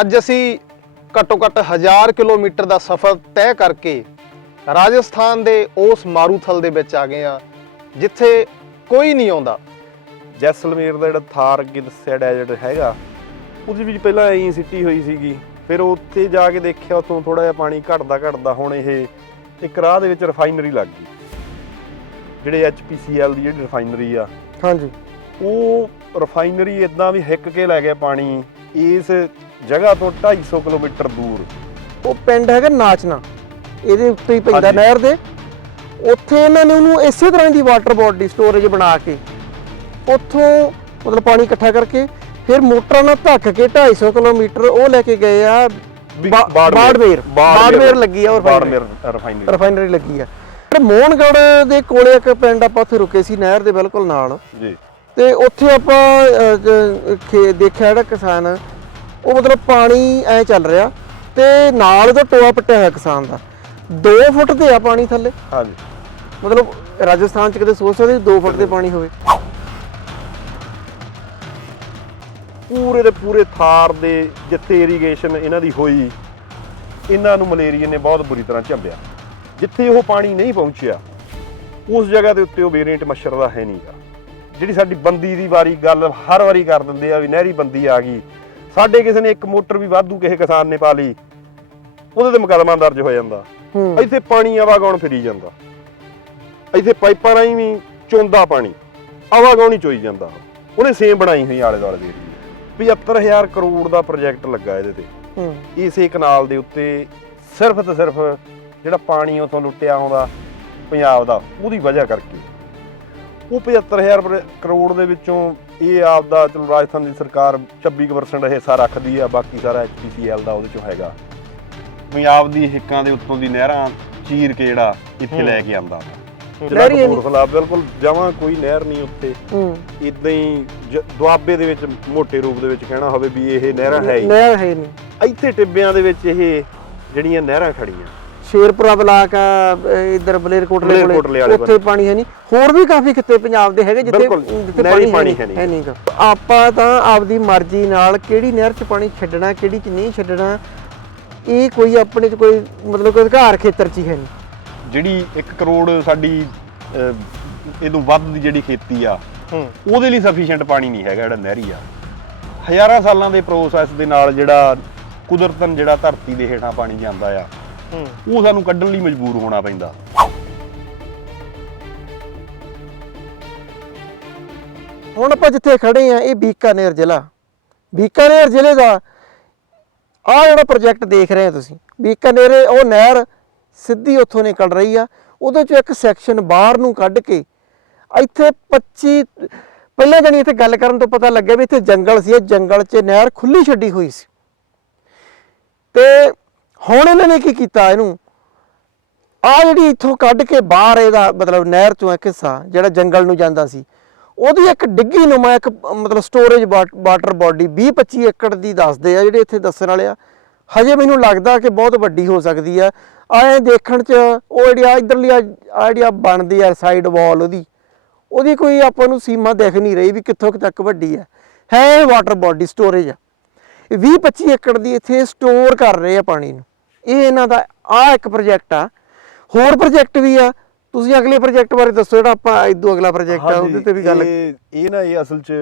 ਅੱਜ ਅਸੀਂ ਘੱਟੋ ਘੱਟ 1000 ਕਿਲੋਮੀਟਰ ਦਾ ਸਫ਼ਰ ਤੈਅ ਕਰਕੇ ਰਾਜਸਥਾਨ ਦੇ ਉਸ ਮਾਰੂਥਲ ਦੇ ਵਿੱਚ ਆ ਗਏ ਆ ਜਿੱਥੇ ਕੋਈ ਨਹੀਂ ਆਉਂਦਾ। ਜੈਸਲਮੇਰ ਦਾ ਜਿਹੜਾ ਥਾਰ ਅੱਗੇ ਦੱਸਿਆ ਡੈਜ਼ਰਟ ਹੈਗਾ ਉਹਦੇ ਵਿੱਚ ਪਹਿਲਾਂ ਐਂ ਸਿੱਟੀ ਹੋਈ ਸੀਗੀ ਫਿਰ ਉੱਥੇ ਜਾ ਕੇ ਦੇਖਿਆ ਉਤੋਂ ਥੋੜਾ ਜਿਹਾ ਪਾਣੀ ਘਟਦਾ ਘਟਦਾ ਹੁਣ ਇਹ ਇੱਕ ਰਾਹ ਦੇ ਵਿੱਚ ਰਿਫਾਈਨਰੀ ਲੱਗ ਗਈ। ਜਿਹੜੇ HPCL ਦੀ ਜਿਹੜੀ ਰਿਫਾਈਨਰੀ ਆ ਹਾਂਜੀ। ਉਹ ਰਿਫਾਈਨਰੀ ਇਦਾਂ ਵੀ ਹਿੱਕ ਕੇ ਲੈ ਗਿਆ ਪਾਣੀ ਇਸ ਜਗ੍ਹਾ ਤੋਂ 250 ਕਿਲੋਮੀਟਰ ਦੂਰ। ਉਹ ਪਿੰਡ ਹੈਗਾ ਨਾਚਨਾ। ਇਹਦੇ ਉੱਤੇ ਹੀ ਪੈਂਦਾ ਹਾਂਜੀ। ਨਹਿਰ ਦੇ। ਉੱਥੇ ਇਹਨਾਂ ਨੇ ਉਹਨੂੰ ਇਸੇ ਤਰ੍ਹਾਂ ਦੀ ਵਾਟਰ ਬੋਡੀ ਸਟੋਰੇਜ ਬਣਾ ਕੇ ਉੱਥੋਂ ਮਤਲਬ ਪਾਣੀ ਇਕੱਠਾ ਕਰਕੇ ਫਿਰ ਮੋਟਰਾਂ ਨਾਲ ਧੱਕ ਕੇ 250 ਕਿਲੋਮੀਟਰ ਉਹ ਲੈ ਕੇ ਗਏ ਆ ਵੀ ਬਾ- ਬਾੜਮੇਰ। ਬਾੜਮੇਰ। ਬਾੜਮੇਰ। ਲੱਗੀ ਆ ਉਹ ਬਾੜਮੇਰ ਰਿਫਾਈਨਰੀ ਰਿਫਾਈਨਰੀ ਲੱਗੀ ਆ। ਤੇ ਮੋਹਨਗੜ੍ਹ ਦੇ ਕੋਲੇ ਇੱਕ ਪਿੰਡ ਆਪਾਂ ਉੱਥੇ ਰੁਕੇ ਸੀ ਨਹਿਰ ਦੇ ਬਿਲਕੁਲ ਨਾਲ। ਜੀ। ਤੇ ਉੱਥੇ ਆਪਾਂ ਅਹ, ਜ- ਖੇ- ਦੇਖਿਆ ਜਿਹੜਾ ਕਿਸਾਨ ਉਹ ਮਤਲਬ ਪਾਣੀ ਐ ਚੱਲ ਰਿਹਾ ਤੇ ਨਾਲ ਉਹਦਾ ਟੋਆ ਪੱਟਿਆ ਹੋਇਆ ਕਿਸਾਨ ਦਾ। 2 ਫੁੱਟ ਤੇ ਆ ਪਾਣੀ ਥੱਲੇ। ਹਾਂਜੀ। ਮਤਲਬ ਰਾਜਸਥਾਨ ਚ ਕਦੇ ਸੋਚ ਸਕਦੇ 2 ਫੁੱਟ ਤੇ ਪਾਣੀ ਹੋਵੇ? ਪੂਰੇ ਦੇ ਪੂਰੇ ਥਾਰ ਦੇ ਜਿੱਥੇ ਇਰੀਗੇਸ਼ਨ ਇਹਨਾਂ ਦੀ ਹੋਈ ਇਹਨਾਂ ਨੂੰ ਮਲੇਰੀਆ ਨੇ ਬਹੁਤ ਬੁਰੀ ਤਰ੍ਹਾਂ ਝੰਬਿਆ। ਜਿੱਥੇ ਉਹ ਪਾਣੀ ਨਹੀਂ ਪਹੁੰਚਿਆ ਉਸ ਜਗ੍ਹਾ ਦੇ ਉੱਤੇ ਉਹ ਵੇਰੀਐਂਟ ਮੱਛਰ ਦਾ ਹੈ ਨਹੀਂਗਾ ਜਿਹੜੀ ਸਾਡੀ ਬੰਦੀ ਦੀ ਵਾਰੀ ਗੱਲ ਹਰ ਵਾਰੀ ਕਰ ਦਿੰਦੇ ਆ ਵੀ ਨਹਿਰੀ ਬੰਦੀ ਆ ਗਈ ਸਾਡੇ ਕਿਸੇ ਨੇ ਇੱਕ ਮੋਟਰ ਵੀ ਵਾਧੂ ਕਿਸੇ ਕਿਸਾਨ ਨੇ ਪਾ ਲਈ ਉਹਦੇ ਤੇ ਮੁਕੱਦਮਾ ਦਰਜ ਹੋ ਜਾਂਦਾ। ਹੂੰ। ਇੱਥੇ ਪਾਣੀ ਆਵਾਗਾਉਣ ਫਿਰੀ ਜਾਂਦਾ। ਇੱਥੇ ਪਾਈਪਾਂ ਰਾਹੀਂ ਵੀ ਚੋਂਦਾ ਪਾਣੀ ਆਵਾਗਾਉਣ ਚੋਈ ਜਾਂਦਾ। ਉਹਨੇ ਸੇਮ ਬਣਾਈ ਹੋਈ ਆਲੇ ਦੁਆਲੇ ਦੀ। ਏਰੀਏ 75000 ਕਰੋੜ ਦਾ ਪ੍ਰੋਜੈਕਟ ਲੱਗਾ ਇਹਦੇ ਤੇ। ਇਸੇ ਕਨਾਲ ਦੇ ਉੱਤੇ ਸਿਰਫ ਤੇ ਸਿਰਫ ਜਿਹੜਾ ਪਾਣੀ ਉਥੋਂ ਲੁੱਟਿਆ ਆਉਂਦਾ ਪੰਜਾਬ ਦਾ ਉਹਦੀ ਵਜ੍ਹਾ ਕਰਕੇ। ਉਹ 75000 ਪਰ- ਕਰੋੜ ਦੇ ਵਿੱਚੋਂ ਇਹ ਆਪਦਾ ਚਲੋ ਰਾਜਸਥਾਨ ਦੀ ਸਰਕਾਰ 26% ਹਿੱਸਾ ਰੱਖਦੀ ਆ ਬਾਕੀ ਸਾਰਾ HPCL ਦਾ ਉਹਦੇ ਚੋਂ ਹੈਗਾ। ਪੰਜਾਬ ਦੀ ਹਿੱਕਾਂ ਦੇ ਉੱਤੋਂ ਦੀ ਨਹਿਰਾਂ ਚੀਰ ਕੇ ਜਿਹੜਾ ਇੱਥੇ ਲੈ ਕੇ ਆਂਦਾ ਨਹਿਰੀ ਹੈ। ਨੀ। ਕਪੂਰਥਲਾ ਬਿਲਕੁਲ ਜਮਾਂ ਕੋਈ ਨਹਿਰ ਨਹੀਂ ਉੱਥੇ। ਹੂੰ। ਇਦਾਂ ਹੀ ਜ- ਦੁਆਬੇ ਦੇ ਵਿੱਚ ਮੋٹے ਰੂਪ ਦੇ ਵਿੱਚ ਕਹਿਣਾ ਹੋਵੇ ਵੀ ਇਹ ਨਹਿਰਾਂ ਹੈ ਹੀ ਨਹਿਰ ਹੈ ਨਹੀਂ। ਇੱਥੇ ਟਿੱਬਿਆਂ ਦੇ ਵਿੱਚ ਇਹ ਜਿਹੜੀਆਂ ਨਹਿਰਾਂ ਖੜੀਆਂ ਸ਼ੇਰਪੁਰਾ ਬਲਾਕ ਇੱਧਰ ਬਲੇਰਕੋਟਲੇ ਵਾਲੇ ਉੱਥੇ ਪਾਣੀ ਹੈ ਨਹੀਂ। ਹੋਰ ਵੀ ਕਾਫੀ ਖਿੱਤੇ ਪੰਜਾਬ ਦੇ ਹੈਗੇ ਜਿੱਥੇ ਜਿੱਥੇ ਪਾਣੀ ਹੈ ਨਹੀਂ। ਆਪਾਂ ਤਾਂ ਆਪਦੀ ਮਰਜ਼ੀ ਨਾਲ ਕਿਹੜੀ ਨਹਿਰ 'ਚ ਪਾਣੀ ਛੱਡਣਾ ਕਿਹੜੀ 'ਚ ਨਹੀਂ ਛੱਡਣਾ ਇਹ ਕੋਈ ਆਪਣੇ 'ਚ ਕੋਈ ਮਤਲਬ ਕੋਈ ਅਧਿਕਾਰ ਖੇਤਰ 'ਚ ਹੀ ਹੈ ਨਹੀਂ। ਜਿਹੜੀ 1 ਕਰੋੜ ਸਾਡੀ ਇਹਦੋਂ ਵੱਧ ਦੀ ਜਿਹੜੀ ਖੇਤੀ ਆ ਉਹਦੇ ਲਈ ਸਫੀਸ਼ੀਐਂਟ ਪਾਣੀ ਨਹੀਂ ਹੈਗਾ ਜਿਹੜਾ ਨਹਿਰੀ ਆ। ਹਜ਼ਾਰਾਂ ਸਾਲਾਂ ਦੇ ਪ੍ਰੋਸੈਸ ਦੇ ਨਾਲ ਜਿਹੜਾ ਕੁਦਰਤਨ ਜਿਹੜਾ ਧਰਤੀ ਦੇ ਹੇਠਾਂ ਪਾਣੀ ਜਾਂਦਾ ਆ ਉਹ ਸਾਨੂੰ ਕੱਢਣ ਲਈ ਮਜਬੂਰ ਹੋਣਾ ਪੈਂਦਾ। ਹੁਣ ਆਪਾਂ ਜਿੱਥੇ ਖੜੇ ਆ, ਇਹ ਬੀਕਾਨੇਰ ਜ਼ਿਲ੍ਹਾ। ਬੀਕਾਨੇਰ ਜ਼ਿਲ੍ਹੇ ਦਾ ਆ ਜਿਹੜਾ ਪ੍ਰੋਜੈਕਟ ਦੇਖ ਰਹੇ ਆ ਤੁਸੀਂ, ਬੀਕਾਨੇਰ ਉਹ ਨਹਿਰ ਸਿੱਧੀ ਉੱਥੋਂ ਨਿਕਲ ਰਹੀ ਆ। ਉਹਦੇ ਚੋਂ ਇੱਕ ਸੈਕਸ਼ਨ ਬਾਹਰ ਨੂੰ ਕੱਢ ਕੇ ਇੱਥੇ 25 ਪਹਿਲਾਂ ਜਾਨੀ ਇੱਥੇ ਗੱਲ ਕਰਨ ਤੋਂ ਪਤਾ ਲੱਗਿਆ ਵੀ ਇੱਥੇ ਜੰਗਲ ਸੀ, ਇਹ ਜੰਗਲ 'ਚ ਨਹਿਰ ਖੁੱਲੀ ਛੱਡੀ ਹੋਈ ਸੀ। ਤੇ ਹੁਣ ਇਹਨਾਂ ਨੇ ਕੀ ਕੀਤਾ ਇਹਨੂੰ? ਆ ਜਿਹੜੀ ਇੱਥੋਂ ਕੱਢ ਕੇ ਬਾਹਰ ਇਹਦਾ ਮਤਲਬ ਨਹਿਰ ਚੋਂ ਇੱਕ ਹਿੱਸਾ, ਜਿਹੜਾ ਜੰਗਲ ਨੂੰ ਜਾਂਦਾ ਸੀ, ਉਹਦੀ ਇੱਕ ਡਿੱਗੀ ਨੁਮਾ, ਇੱਕ ਮਤਲਬ ਸਟੋਰੇਜ ਵਾਟਰ ਬਾਡੀ 20 25 ਏਕੜ ਦੀ ਦੱਸਦੇ ਆ ਜਿਹੜੇ ਇੱਥੇ ਦੱਸਣ ਵਾਲੇ ਆ। ਹਜੇ ਮੈਨੂੰ ਲੱਗਦਾ ਕਿ ਬਹੁਤ ਵੱਡੀ ਹੋ ਸਕਦੀ ਆ। ਆਏ ਦੇਖਣ ਚ ਉਹ ਜਿਹੜੀ ਆ ਇਧਰਲੀ ਆ ਆਹ ਜਿਹੜੀ ਆ ਬਣਦੀ ਆ ਸਾਈਡ ਵਾਲ ਉਹਦੀ ਉਹਦੀ ਕੋਈ ਆਪਾਂ ਨੂੰ ਸੀਮਾ ਦਿਖ ਨਹੀਂ ਰਹੀ ਵੀ ਕਿੱਥੋਂ ਕੁ ਤੱਕ ਵੱਡੀ ਆ। ਹੈ ਵਾਟਰ ਬਾਡੀ ਸਟੋਰੇਜ ਆ। 20 25 ਏਕੜ ਦੀ ਇੱਥੇ ਸਟੋਰ ਕਰ ਰਹੇ ਆ ਪਾਣੀ ਨੂੰ। ਇਹ ਇਹਨਾਂ ਦਾ ਆ ਇੱਕ ਪ੍ਰੋਜੈਕਟ ਆ। ਹੋਰ ਪ੍ਰੋਜੈਕਟ ਵੀ ਆ। ਤੁਸੀਂ ਅਗਲੇ ਪ੍ਰੋਜੈਕਟ ਬਾਰੇ ਦੱਸੋ ਜਿਹੜਾ ਆਪਾਂ ਇਦੋਂ ਅਗਲਾ ਪ੍ਰੋਜੈਕਟ ਆ ਉਹਦੇ ਤੇ ਵੀ ਗੱਲ ਇਹ ਇਹ ਨਾ ਇਹ ਅਸਲ ਚ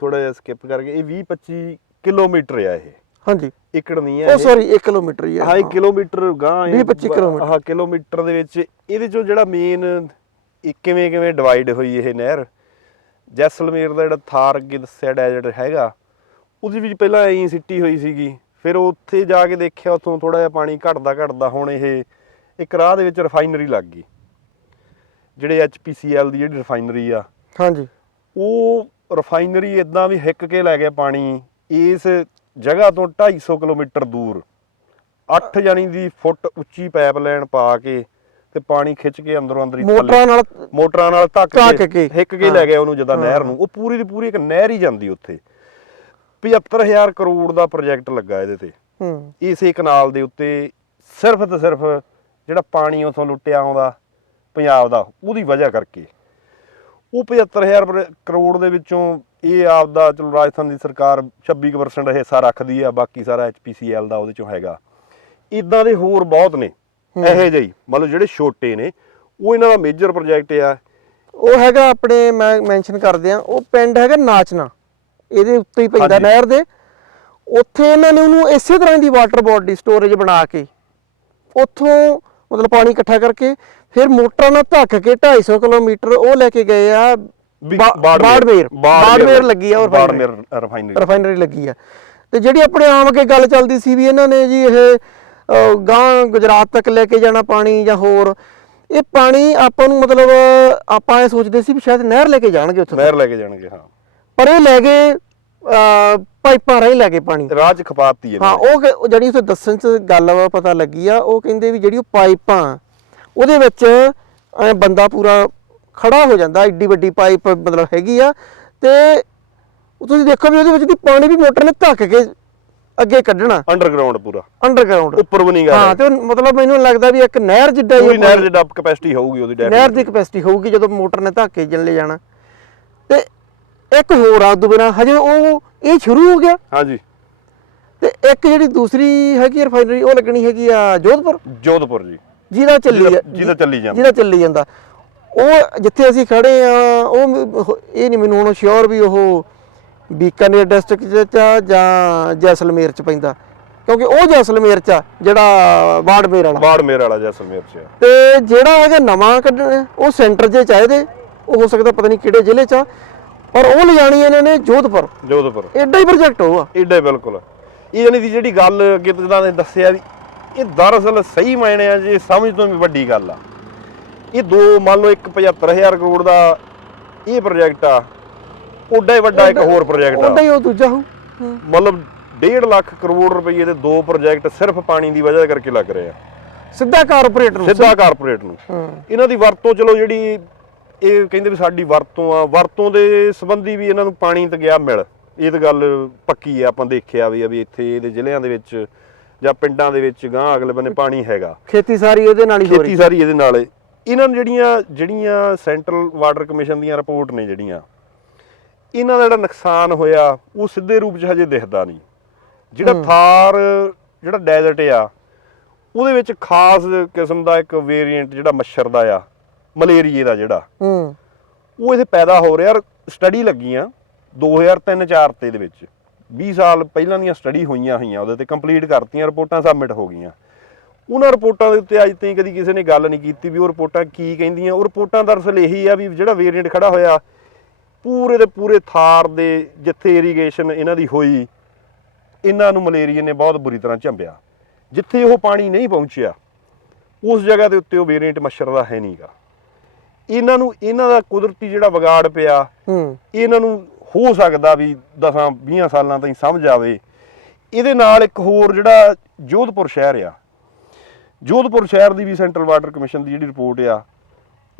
ਥੋੜਾ ਜਿਹਾ ਸਕਿਪ ਕਰਕੇ ਇਹ 20 25 ਕਿਲੋਮੀਟਰ ਆ ਇਹ। ਹਾਂਜੀ। ਏਕੜ ਨਹੀਂ ਹੈ ਉਹ ਇਹ। ਸੌਰੀ 1 ਕਿਲੋਮੀਟਰ ਹੀ ਆ। ਹਾਂ 1 ਕਿਲੋਮੀਟਰ ਗਾਂ 20 25 ਕਿਲੋਮੀਟਰ। ਹਾਂ ਕਿਲੋਮੀਟਰ ਦੇ ਵਿੱਚ ਇਹਦੇ ਚੋਂ ਜਿਹੜਾ ਮੇਨ ਕਿਵੇਂ ਕਿਵੇਂ ਡਿਵਾਈਡ ਹੋਈ ਇਹ ਨਹਿਰ? ਜੈਸਲਮੇਰ ਦਾ ਜਿਹੜਾ ਥਾਰ ਅੱਗੇ ਦੱਸਿਆ ਡੈਜ਼ਰਟ ਹੈਗਾ ਉਹਦੇ ਵਿੱਚ ਪਹਿਲਾਂ ਐਂ ਸਿੱਟੀ ਹੋਈ ਸੀਗੀ। ਫਿਰ ਉੱਥੇ ਜਾ ਕੇ ਦੇਖਿਆ ਉੱਥੋਂ ਥੋੜਾ ਜਿਹਾ ਪਾਣੀ ਘਟਦਾ ਘਟਦਾ ਹੁਣ ਇਹ ਇੱਕ ਰਾਹ ਦੇ ਵਿੱਚ ਰਿਫਾਈਨਰੀ ਲੱਗ ਗਈ। ਜਿਹੜੇ HPCL ਦੀ ਜਿਹੜੀ ਰਿਫਾਈਨਰੀ ਆ ਹਾਂਜੀ। ਉਹ ਰਿਫਾਈਨਰੀ ਇਦਾਂ ਵੀ ਹਿੱਕ ਕੇ ਲੈ ਗਿਆ ਪਾਣੀ ਇਸ ਜਗ੍ਹਾ ਤੋਂ 250 ਕਿਲੋਮੀਟਰ ਦੂਰ। 8 ਜਾਨੀ ਦੀ ਫੁੱਟ ਉੱਚੀ ਪਾਈਪਲਾਈਨ ਪਾ ਕੇ ਤੇ ਪਾਣੀ ਖਿੱਚ ਕੇ ਅੰਦਰੋਂ ਅੰਦਰ ਹੀ ਮੋਟਰਾਂ ਨਾਲ ਮੋਟਰਾਂ ਨਾਲ ਧੱਕ ਕੇ ਹਿੱਕ ਕੇ। ਲੈ ਗਿਆ ਉਹਨੂੰ ਜਿੱਦਾਂ ਨਹਿਰ। ਨੂੰ। ਉਹ ਪੂਰੀ ਦੀ ਪੂਰੀ ਇੱਕ ਨਹਿਰ ਹੀ ਜਾਂਦੀ ਉੱਥੇ। 75000 ਕਰੋੜ ਦਾ ਪ੍ਰੋਜੈਕਟ ਲੱਗਾ ਇਹਦੇ ਤੇ। ਹੂੰ। ਇਸੇ ਕਨਾਲ ਦੇ ਉੱਤੇ ਸਿਰਫ ਤੇ ਸਿਰਫ ਜਿਹੜਾ ਪਾਣੀ ਉਥੋਂ ਲੁੱਟਿਆ ਆਉਂਦਾ ਪੰਜਾਬ ਦਾ ਉਹਦੀ ਵਜ੍ਹਾ ਕਰਕੇ। ਉਹ 75000 ਪਰ- ਕਰੋੜ ਦੇ ਵਿੱਚੋਂ ਇਹ ਆਪਦਾ ਚਲੋ ਰਾਜਸਥਾਨ ਦੀ ਸਰਕਾਰ 26% ਹਿੱਸਾ ਰੱਖਦੀ ਆ ਬਾਕੀ ਸਾਰਾ HPCL ਦਾ ਉਹਦੇ ਚੋਂ ਹੈਗਾ। ਇਦਾਂ ਦੇ ਹੋਰ ਬਹੁਤ ਨੇ ਇਹੋ ਜਿਹੇ ਮਤਲਬ ਜਿਹੜੇ ਛੋਟੇ ਨੇ ਉਹ ਇਹਨਾਂ ਦਾ ਮੇਜਰ ਪ੍ਰੋਜੈਕਟ ਆ। ਉਹ ਹੈਗਾ ਆਪਣੇ ਮੈਂ ਮੈਂਸ਼ਨ ਕਰਦੇ ਆ ਉਹ ਪਿੰਡ ਹੈਗਾ ਨਾਚਨਾ ਇਹਦੇ ਉੱਤੇ ਹੀ ਪੈਂਦਾ। ਨਹਿਰ ਦੇ। ਉੱਥੇ ਇਹਨਾਂ ਨੇ ਉਹਨੂੰ ਇਸੇ ਤਰ੍ਹਾਂ ਦੀ ਵਾਟਰ ਬੋਡੀ ਸਟੋਰੇਜ ਬਣਾ ਕੇ ਉੱਥੋਂ ਮਤਲਬ ਪਾਣੀ ਇਕੱਠਾ ਕਰਕੇ ਫਿਰ ਮੋਟਰਾਂ ਨਾਲ ਧੱਕ ਕੇ 250 ਕਿਲੋਮੀਟਰ ਉਹ ਲੈ ਕੇ ਗਏ ਆ ਬਾੜਮੇਰ ਬਾੜਮੇਰ ਲੱਗੀ ਆ ਉਹ ਬਾੜਮੇਰ ਰਿਫਾਈਨਰੀ ਰਿਫਾਈਨਰੀ ਲੱਗੀ ਆ। ਤੇ ਜਿਹੜੀ ਆਪਣੇ ਆਮ ਅੱਗੇ ਗੱਲ ਚੱਲਦੀ ਸੀ ਵੀ ਇਹਨਾਂ ਨੇ ਜੀ ਇਹ ਗਾਂਹ ਗੁਜਰਾਤ ਤੱਕ ਲੈ ਕੇ ਜਾਣਾ ਪਾਣੀ ਜਾਂ ਹੋਰ ਇਹ ਪਾਣੀ ਆਪਾਂ ਨੂੰ ਮਤਲਬ ਆਪਾਂ ਇਹ ਸੋਚਦੇ ਸੀ ਵੀ ਸ਼ਾਇਦ ਨਹਿਰ ਲੈ ਕੇ ਜਾਣਗੇ ਉੱਥੇ ਨਹਿਰ ਲੈ ਕੇ ਜਾਣਗੇ ਹਾਂ। ਪਰ ਇਹ ਲੈ ਗਏ ਅਹ, ਪਾਈਪਾਂ ਰਾਹੀਂ ਲੈ ਗਏ ਪਾਣੀ। ਚ ਖਪਾਤੀ ਹੈ ਹਾਂ ਉਹ ਕ- ਉਹ ਜਿਹੜੀ ਉੱਥੇ ਦੱਸਣ ਚ ਗੱਲ ਵਾ ਪਤਾ ਲੱਗੀ ਆ ਉਹ ਕਹਿੰਦੇ ਵੀ ਜਿਹੜੀ ਉਹ ਪਾਈਪਾਂ ਉਹਦੇ ਵਿੱਚ ਐ ਬੰਦਾ ਪੂਰਾ ਖੜਾ ਹੋ ਜਾਂਦਾ ਏਡੀ ਵੱਡੀ ਪਾਈਪ ਮਤਲਬ ਹੈਗੀ ਆ ਤੇ ਉਹ ਤੁਸੀਂ ਦੇਖੋ ਵੀ ਉਹਦੇ ਵਿੱਚ ਦੀ ਪਾਣੀ ਵੀ ਮੋਟਰ ਨੇ ਧੱਕ ਕੇ ਅੱਗੇ ਕੱਢਣਾ। ਅੰਡਰਗਰਾਉਂਡ ਪੂਰਾ। ਅੰਡਰਗਰਾਉਂਡ ਉੱਪਰ ਵੀ ਨਹੀਂ ਗਾ ਹਾਂ ਤੇ ਉਹ ਮਤਲਬ ਮੈਨੂੰ ਲੱਗਦਾ ਵੀ ਇੱਕ ਨਹਿਰ ਜਿੱਡਾ ਹੀ ਪੂਰੀ ਉਹ ਨਹਿਰ ਪਾਣੀ- ਕਪੈਸਿਟੀ ਹੋਊਗੀ ਉਹਦੀ। ਨਹਿਰ ਦੀ ਕਪੈਸਿਟੀ ਹੋਊਗੀ ਜਦੋਂ ਮੋਟਰ ਨੇ ਧੱਕ ਕੇ ਲੈ ਜਾਣਾ। ਇੱਕ ਹੋਰ ਆ ਉਦੋਂ ਬਿਨਾ ਹਜੇ ਉਹ ਇਹ ਸ਼ੁਰੂ ਹੋ ਗਿਆ। ਹਾਂਜੀ। ਤੇ ਇੱਕ ਜਿਹੜੀ ਦੂਸਰੀ ਹੈਗੀ ਰਿਫਾਈਨਰੀ ਉਹ ਲੱਗਣੀ ਹੈਗੀ ਆ ਜੋਧਪੁਰ? ਜੋਧਪੁਰ ਜੀ। ਜਿਹਦਾ ਚੱਲੀ ਜਿਹਦਾ- ਜਿਹਦਾ ਚੱਲੀ ਜਾਂਦਾ। ਜਿਹਦਾ ਚੱਲੀ ਜਾਂਦਾ। ਉਹ ਜਿੱਥੇ ਅਸੀਂ ਖੜੇ ਆ ਉਹ ਮ- ਇਹ ਨਹੀਂ ਮੈਨੂੰ ਹੁਣ ਸ਼ੋਰ ਵੀ ਉਹ ਬੀਕਾਨੇਰ ਡਿਸਟ੍ਰਿਕਟ ਚ ਆ ਜਾਂ ਜੈਸਲਮੇਰ ਚ ਪੈਂਦਾ। ਕਿਉਂਕਿ ਉਹ ਜੈਸਲਮੇਰ ਚ ਆ ਜਿਹੜਾ ਬਾੜਮੇਰ ਵਾਲਾ। ਬਾੜਮੇਰ ਵਾਲਾ ਜੈਸਲਮੇਰ ਚ ਆ। ਤੇ ਜਿਹੜਾ ਹੈਗਾ ਨਵਾਂ ਕੱਢਣਾ ਉਹ ਸੈਂਟਰ 'ਚ ਚਾਹੀਦੇ ਉਹ ਹੋ ਸਕਦਾ ਪਤਾ ਨਹੀਂ ਕਿਹੜੇ ਜ਼ਿਲ੍ਹੇ 'ਚ ਆ। ਪਰ ਉਹ ਲਿਜਾਣੀ ਇਹਨਾਂ ਨੇ ਜੋਧਪੁਰ। ਜੋਧਪੁਰ। ਐਡਾ ਹੀ ਪ੍ਰੋਜੈਕਟ ਉਹ ਆ ਏਡਾ ਹੀ ਬਿਲਕੁਲ। ਇਹ ਜਾਨੀ ਦੀ ਜਿਹੜੀ ਗੱਲ ਅੱਗੇ ਜਿੱਦਾਂ ਨੇ ਦੱਸਿਆ ਵੀ ਇਹ ਦਰਅਸਲ ਸਹੀ ਮਾਇਨਿਆਂ 'ਚ ਇਹ ਸਮਝ ਤੋਂ ਵੀ ਵੱਡੀ ਗੱਲ ਆ। ਇਹ ਦੋ ਮੰਨ ਲਓ ਇੱਕ 75000 ਕਰੋੜ ਦਾ ਇਹ ਪ੍ਰੋਜੈਕਟ ਆ ਓਡਾ ਹੀ ਵੱਡਾ ਇੱਕ ਹੋਰ ਪ੍ਰੋਜੈਕਟ ਆ। ਹੀ ਉਹ ਦੂਜਾ ਹੋ। ਮਤਲਬ 1.5 ਲੱਖ ਕਰੋੜ ਰੁਪਏ ਦੇ ਦੋ ਪ੍ਰੋਜੈਕਟ ਸਿਰਫ ਪਾਣੀ ਦੀ ਵਜ੍ਹਾ ਕਰਕੇ ਲੱਗ ਰਹੇ ਆ। ਸਿੱਧਾ ਕਾਰਪੋਰੇਟ ਨੂੰ। ਸਿੱਧਾ ਕਾਰਪੋਰੇਟ ਨੂੰ। ਇਹਨਾਂ ਦੀ ਵਰਤੋਂ ਚਲੋ ਜਿਹੜੀ ਇਹ ਕਹਿੰਦੇ ਵੀ ਸਾਡੀ ਵਰਤੋਂ ਆ ਵਰਤੋਂ ਦੇ ਸੰਬੰਧੀ ਵੀ ਇਹਨਾਂ ਨੂੰ ਪਾਣੀ ਤੇ ਗਿਆ ਮਿਲ। ਇਹ ਤਾਂ ਗੱਲ ਪੱਕੀ ਆ ਆਪਾਂ ਦੇਖਿਆ ਵੀ ਆ ਵੀ ਇੱਥੇ ਇਹਦੇ ਜ਼ਿਲ੍ਹਿਆਂ ਦੇ ਵਿੱਚ ਜਾਂ ਪਿੰਡਾਂ ਦੇ ਵਿੱਚ ਗਾਂ ਅਗਲੇ ਬੰਨੇ ਪਾਣੀ ਹੈਗਾ। ਖੇਤੀ ਸਾਰੀ ਇਹਦੇ ਨਾਲ ਹੀ ਹੋ ਰਹੀ ਖੇਤੀ ਸਾਰੀ ਇਹਦੇ ਨਾਲ। ਇਹਨਾਂ ਨੂੰ ਜਿਹੜੀਆਂ ਜਿਹੜੀਆਂ ਸੈਂਟਰਲ ਵਾਟਰ ਕਮਿਸ਼ਨ ਦੀਆਂ ਰਿਪੋਰਟ ਨੇ ਜਿਹੜੀਆਂ ਇਹਨਾਂ ਦਾ ਜਿਹੜਾ ਨੁਕਸਾਨ ਹੋਇਆ ਉਹ ਸਿੱਧੇ ਰੂਪ 'ਚ ਹਜੇ ਦਿਖਦਾ ਨਹੀਂ। ਜਿਹੜਾ ਥਾਰ ਜਿਹੜਾ ਡੈਜ਼ਰਟ ਆ ਉਹਦੇ ਵਿੱਚ ਖਾਸ ਕਿਸਮ ਦਾ ਇੱਕ ਵੇਰੀਐਂਟ ਜਿਹੜਾ ਮੱਛਰ ਦਾ ਆ। ਮਲੇਰੀਏ ਦਾ ਜਿਹੜਾ। ਹੂੰ। ਉਹ ਇੱਥੇ ਪੈਦਾ ਹੋ ਰਿਹਾ ਸਟੱਡੀ ਲੱਗੀਆਂ 2003-4 ਤੇ ਦੇ ਵਿੱਚ। 20 ਸਾਲ ਪਹਿਲਾਂ ਦੀਆਂ ਸਟੱਡੀ ਹੋਈਆਂ ਹੋਈਆਂ ਉਹਦੇ ਤੇ ਕੰਪਲੀਟ ਕਰਤੀਆਂ ਰਿਪੋਰਟਾਂ ਸਬਮਿਟ ਹੋ ਗਈਆਂ। ਉਹਨਾਂ ਰਿਪੋਰਟਾਂ ਦੇ ਉੱਤੇ ਅੱਜ ਤਾਈਂ ਕਦੀ ਕਿਸੇ ਨੇ ਗੱਲ ਨਹੀਂ ਕੀਤੀ ਵੀ ਉਹ ਰਿਪੋਰਟਾਂ ਕੀ ਕਹਿੰਦੀਆਂ। ਉਹ ਰਿਪੋਰਟਾਂ ਦਰਅਸਲ ਇਹੀ ਆ ਵੀ ਜਿਹੜਾ ਵੇਰੀਐਂਟ ਖੜਾ ਹੋਇਆ ਪੂਰੇ ਦੇ ਪੂਰੇ ਥਾਰ ਦੇ ਜਿੱਥੇ ਇਰੀਗੇਸ਼ਨ ਇਹਨਾਂ ਦੀ ਹੋਈ ਇਹਨਾਂ ਨੂੰ ਮਲੇਰੀਏ ਨੇ ਬਹੁਤ ਬੁਰੀ ਤਰ੍ਹਾਂ ਝੰਬਿਆ। ਜਿੱਥੇ ਉਹ ਪਾਣੀ ਨਹੀਂ ਪਹੁੰਚਿਆ ਉਸ ਜਗ੍ਹਾ ਦੇ ਉੱਤੇ ਉਹ ਵੇਰੀਐਂਟ ਮੱਛਰ ਦਾ ਹੈ ਨਹੀਂਗਾ ਇਹਨਾਂ ਨੂੰ ਇਹਨਾਂ ਦਾ ਕੁਦਰਤੀ ਜਿਹੜਾ ਵਿਗਾੜ ਪਿਆ ਹੂੰ। ਇਹਨਾਂ ਨੂੰ ਹੋ ਸਕਦਾ ਵੀ 10 20 ਸਾਲਾਂ ਤਾਈਂ ਸਮਝ ਆਵੇ। ਇਹਦੇ ਨਾਲ ਇੱਕ ਹੋਰ ਜਿਹੜਾ ਜੋਧਪੁਰ ਸ਼ਹਿਰ ਆ। ਜੋਧਪੁਰ ਸ਼ਹਿਰ ਦੀ ਵੀ ਸੈਂਟਰਲ ਵਾਟਰ ਕਮਿਸ਼ਨ ਦੀ ਜਿਹੜੀ ਰਿਪੋਰਟ ਆ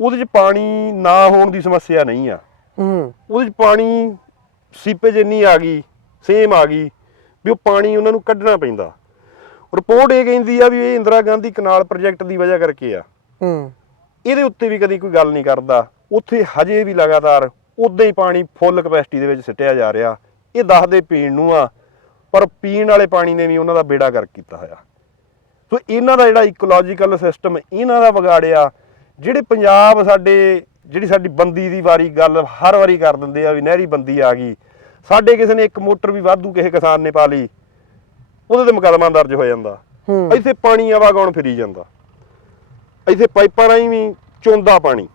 ਉਹਦੇ 'ਚ ਪਾਣੀ ਨਾ ਹੋਣ ਦੀ ਸਮੱਸਿਆ ਨਹੀਂ ਆ। ਹੂੰ। ਉਹਦੇ 'ਚ ਪਾਣੀ ਸੀਪੇਜ ਇੰਨੀ ਆ ਗਈ ਸੇਮ ਆ ਗਈ ਵੀ ਉਹ ਪਾਣੀ ਉਹਨਾਂ ਨੂੰ ਕੱਢਣਾ ਪੈਂਦਾ। ਰਿਪੋਰਟ ਇਹ ਕਹਿੰਦੀ ਆ ਵੀ ਇਹ ਇੰਦਰਾ ਗਾਂਧੀ ਕਨਾਲ ਪ੍ਰੋਜੈਕਟ ਦੀ ਵਜ੍ਹਾ ਕਰਕੇ ਆ। ਹੂੰ। ਇਹਦੇ ਉੱਤੇ ਵੀ ਕਦੀ ਕੋਈ ਗੱਲ ਨਹੀਂ ਕਰਦਾ। ਉੱਥੇ ਹਜੇ ਵੀ ਲਗਾਤਾਰ ਉਦਾਂ ਹੀ ਪਾਣੀ ਫੁੱਲ ਕਪੈਸਿਟੀ ਦੇ ਵਿੱਚ ਸਿੱਟਿਆ ਜਾ ਰਿਹਾ। ਇਹ ਦੱਸਦੇ ਪੀਣ ਨੂੰ ਆ ਪਰ ਪੀਣ ਵਾਲੇ ਪਾਣੀ ਨੇ ਵੀ ਉਹਨਾਂ ਦਾ ਬੇੜਾ ਗਰਕ ਕੀਤਾ ਹੋਇਆ। ਸੋ ਇਹਨਾਂ ਦਾ ਜਿਹੜਾ ਇਕੋਲੋਜੀਕਲ ਸਿਸਟਮ ਇਹਨਾਂ ਦਾ ਵਿਗਾੜਿਆ ਜਿਹੜੇ ਪੰਜਾਬ ਸਾਡੇ ਜਿਹੜੀ ਸਾਡੀ ਬੰਦੀ ਦੀ ਵਾਰੀ ਗੱਲ ਹਰ ਵਾਰੀ ਕਰ ਦਿੰਦੇ ਆ ਵੀ ਨਹਿਰੀ ਬੰਦੀ ਆ ਗਈ। ਸਾਡੇ ਕਿਸੇ ਨੇ ਇੱਕ ਮੋਟਰ ਵੀ ਵਾਧੂ ਕਿਸੇ ਕਿਸਾਨ ਨੇ ਪਾ ਲਈ ਉਹਦੇ ਤੇ ਮੁਕੱਦਮਾ ਦਰਜ ਹੋ ਜਾਂਦਾ। ਇੱਥੇ ਪਾਣੀ ਆਵਾਗਾਉਣ ਫਿਰੀ ਜਾਂਦਾ। ਇੱਥੇ ਪਾਈਪਾਂ ਰਾਹੀਂ ਵੀ ਚੋਂਦਾ ਪਾਣੀ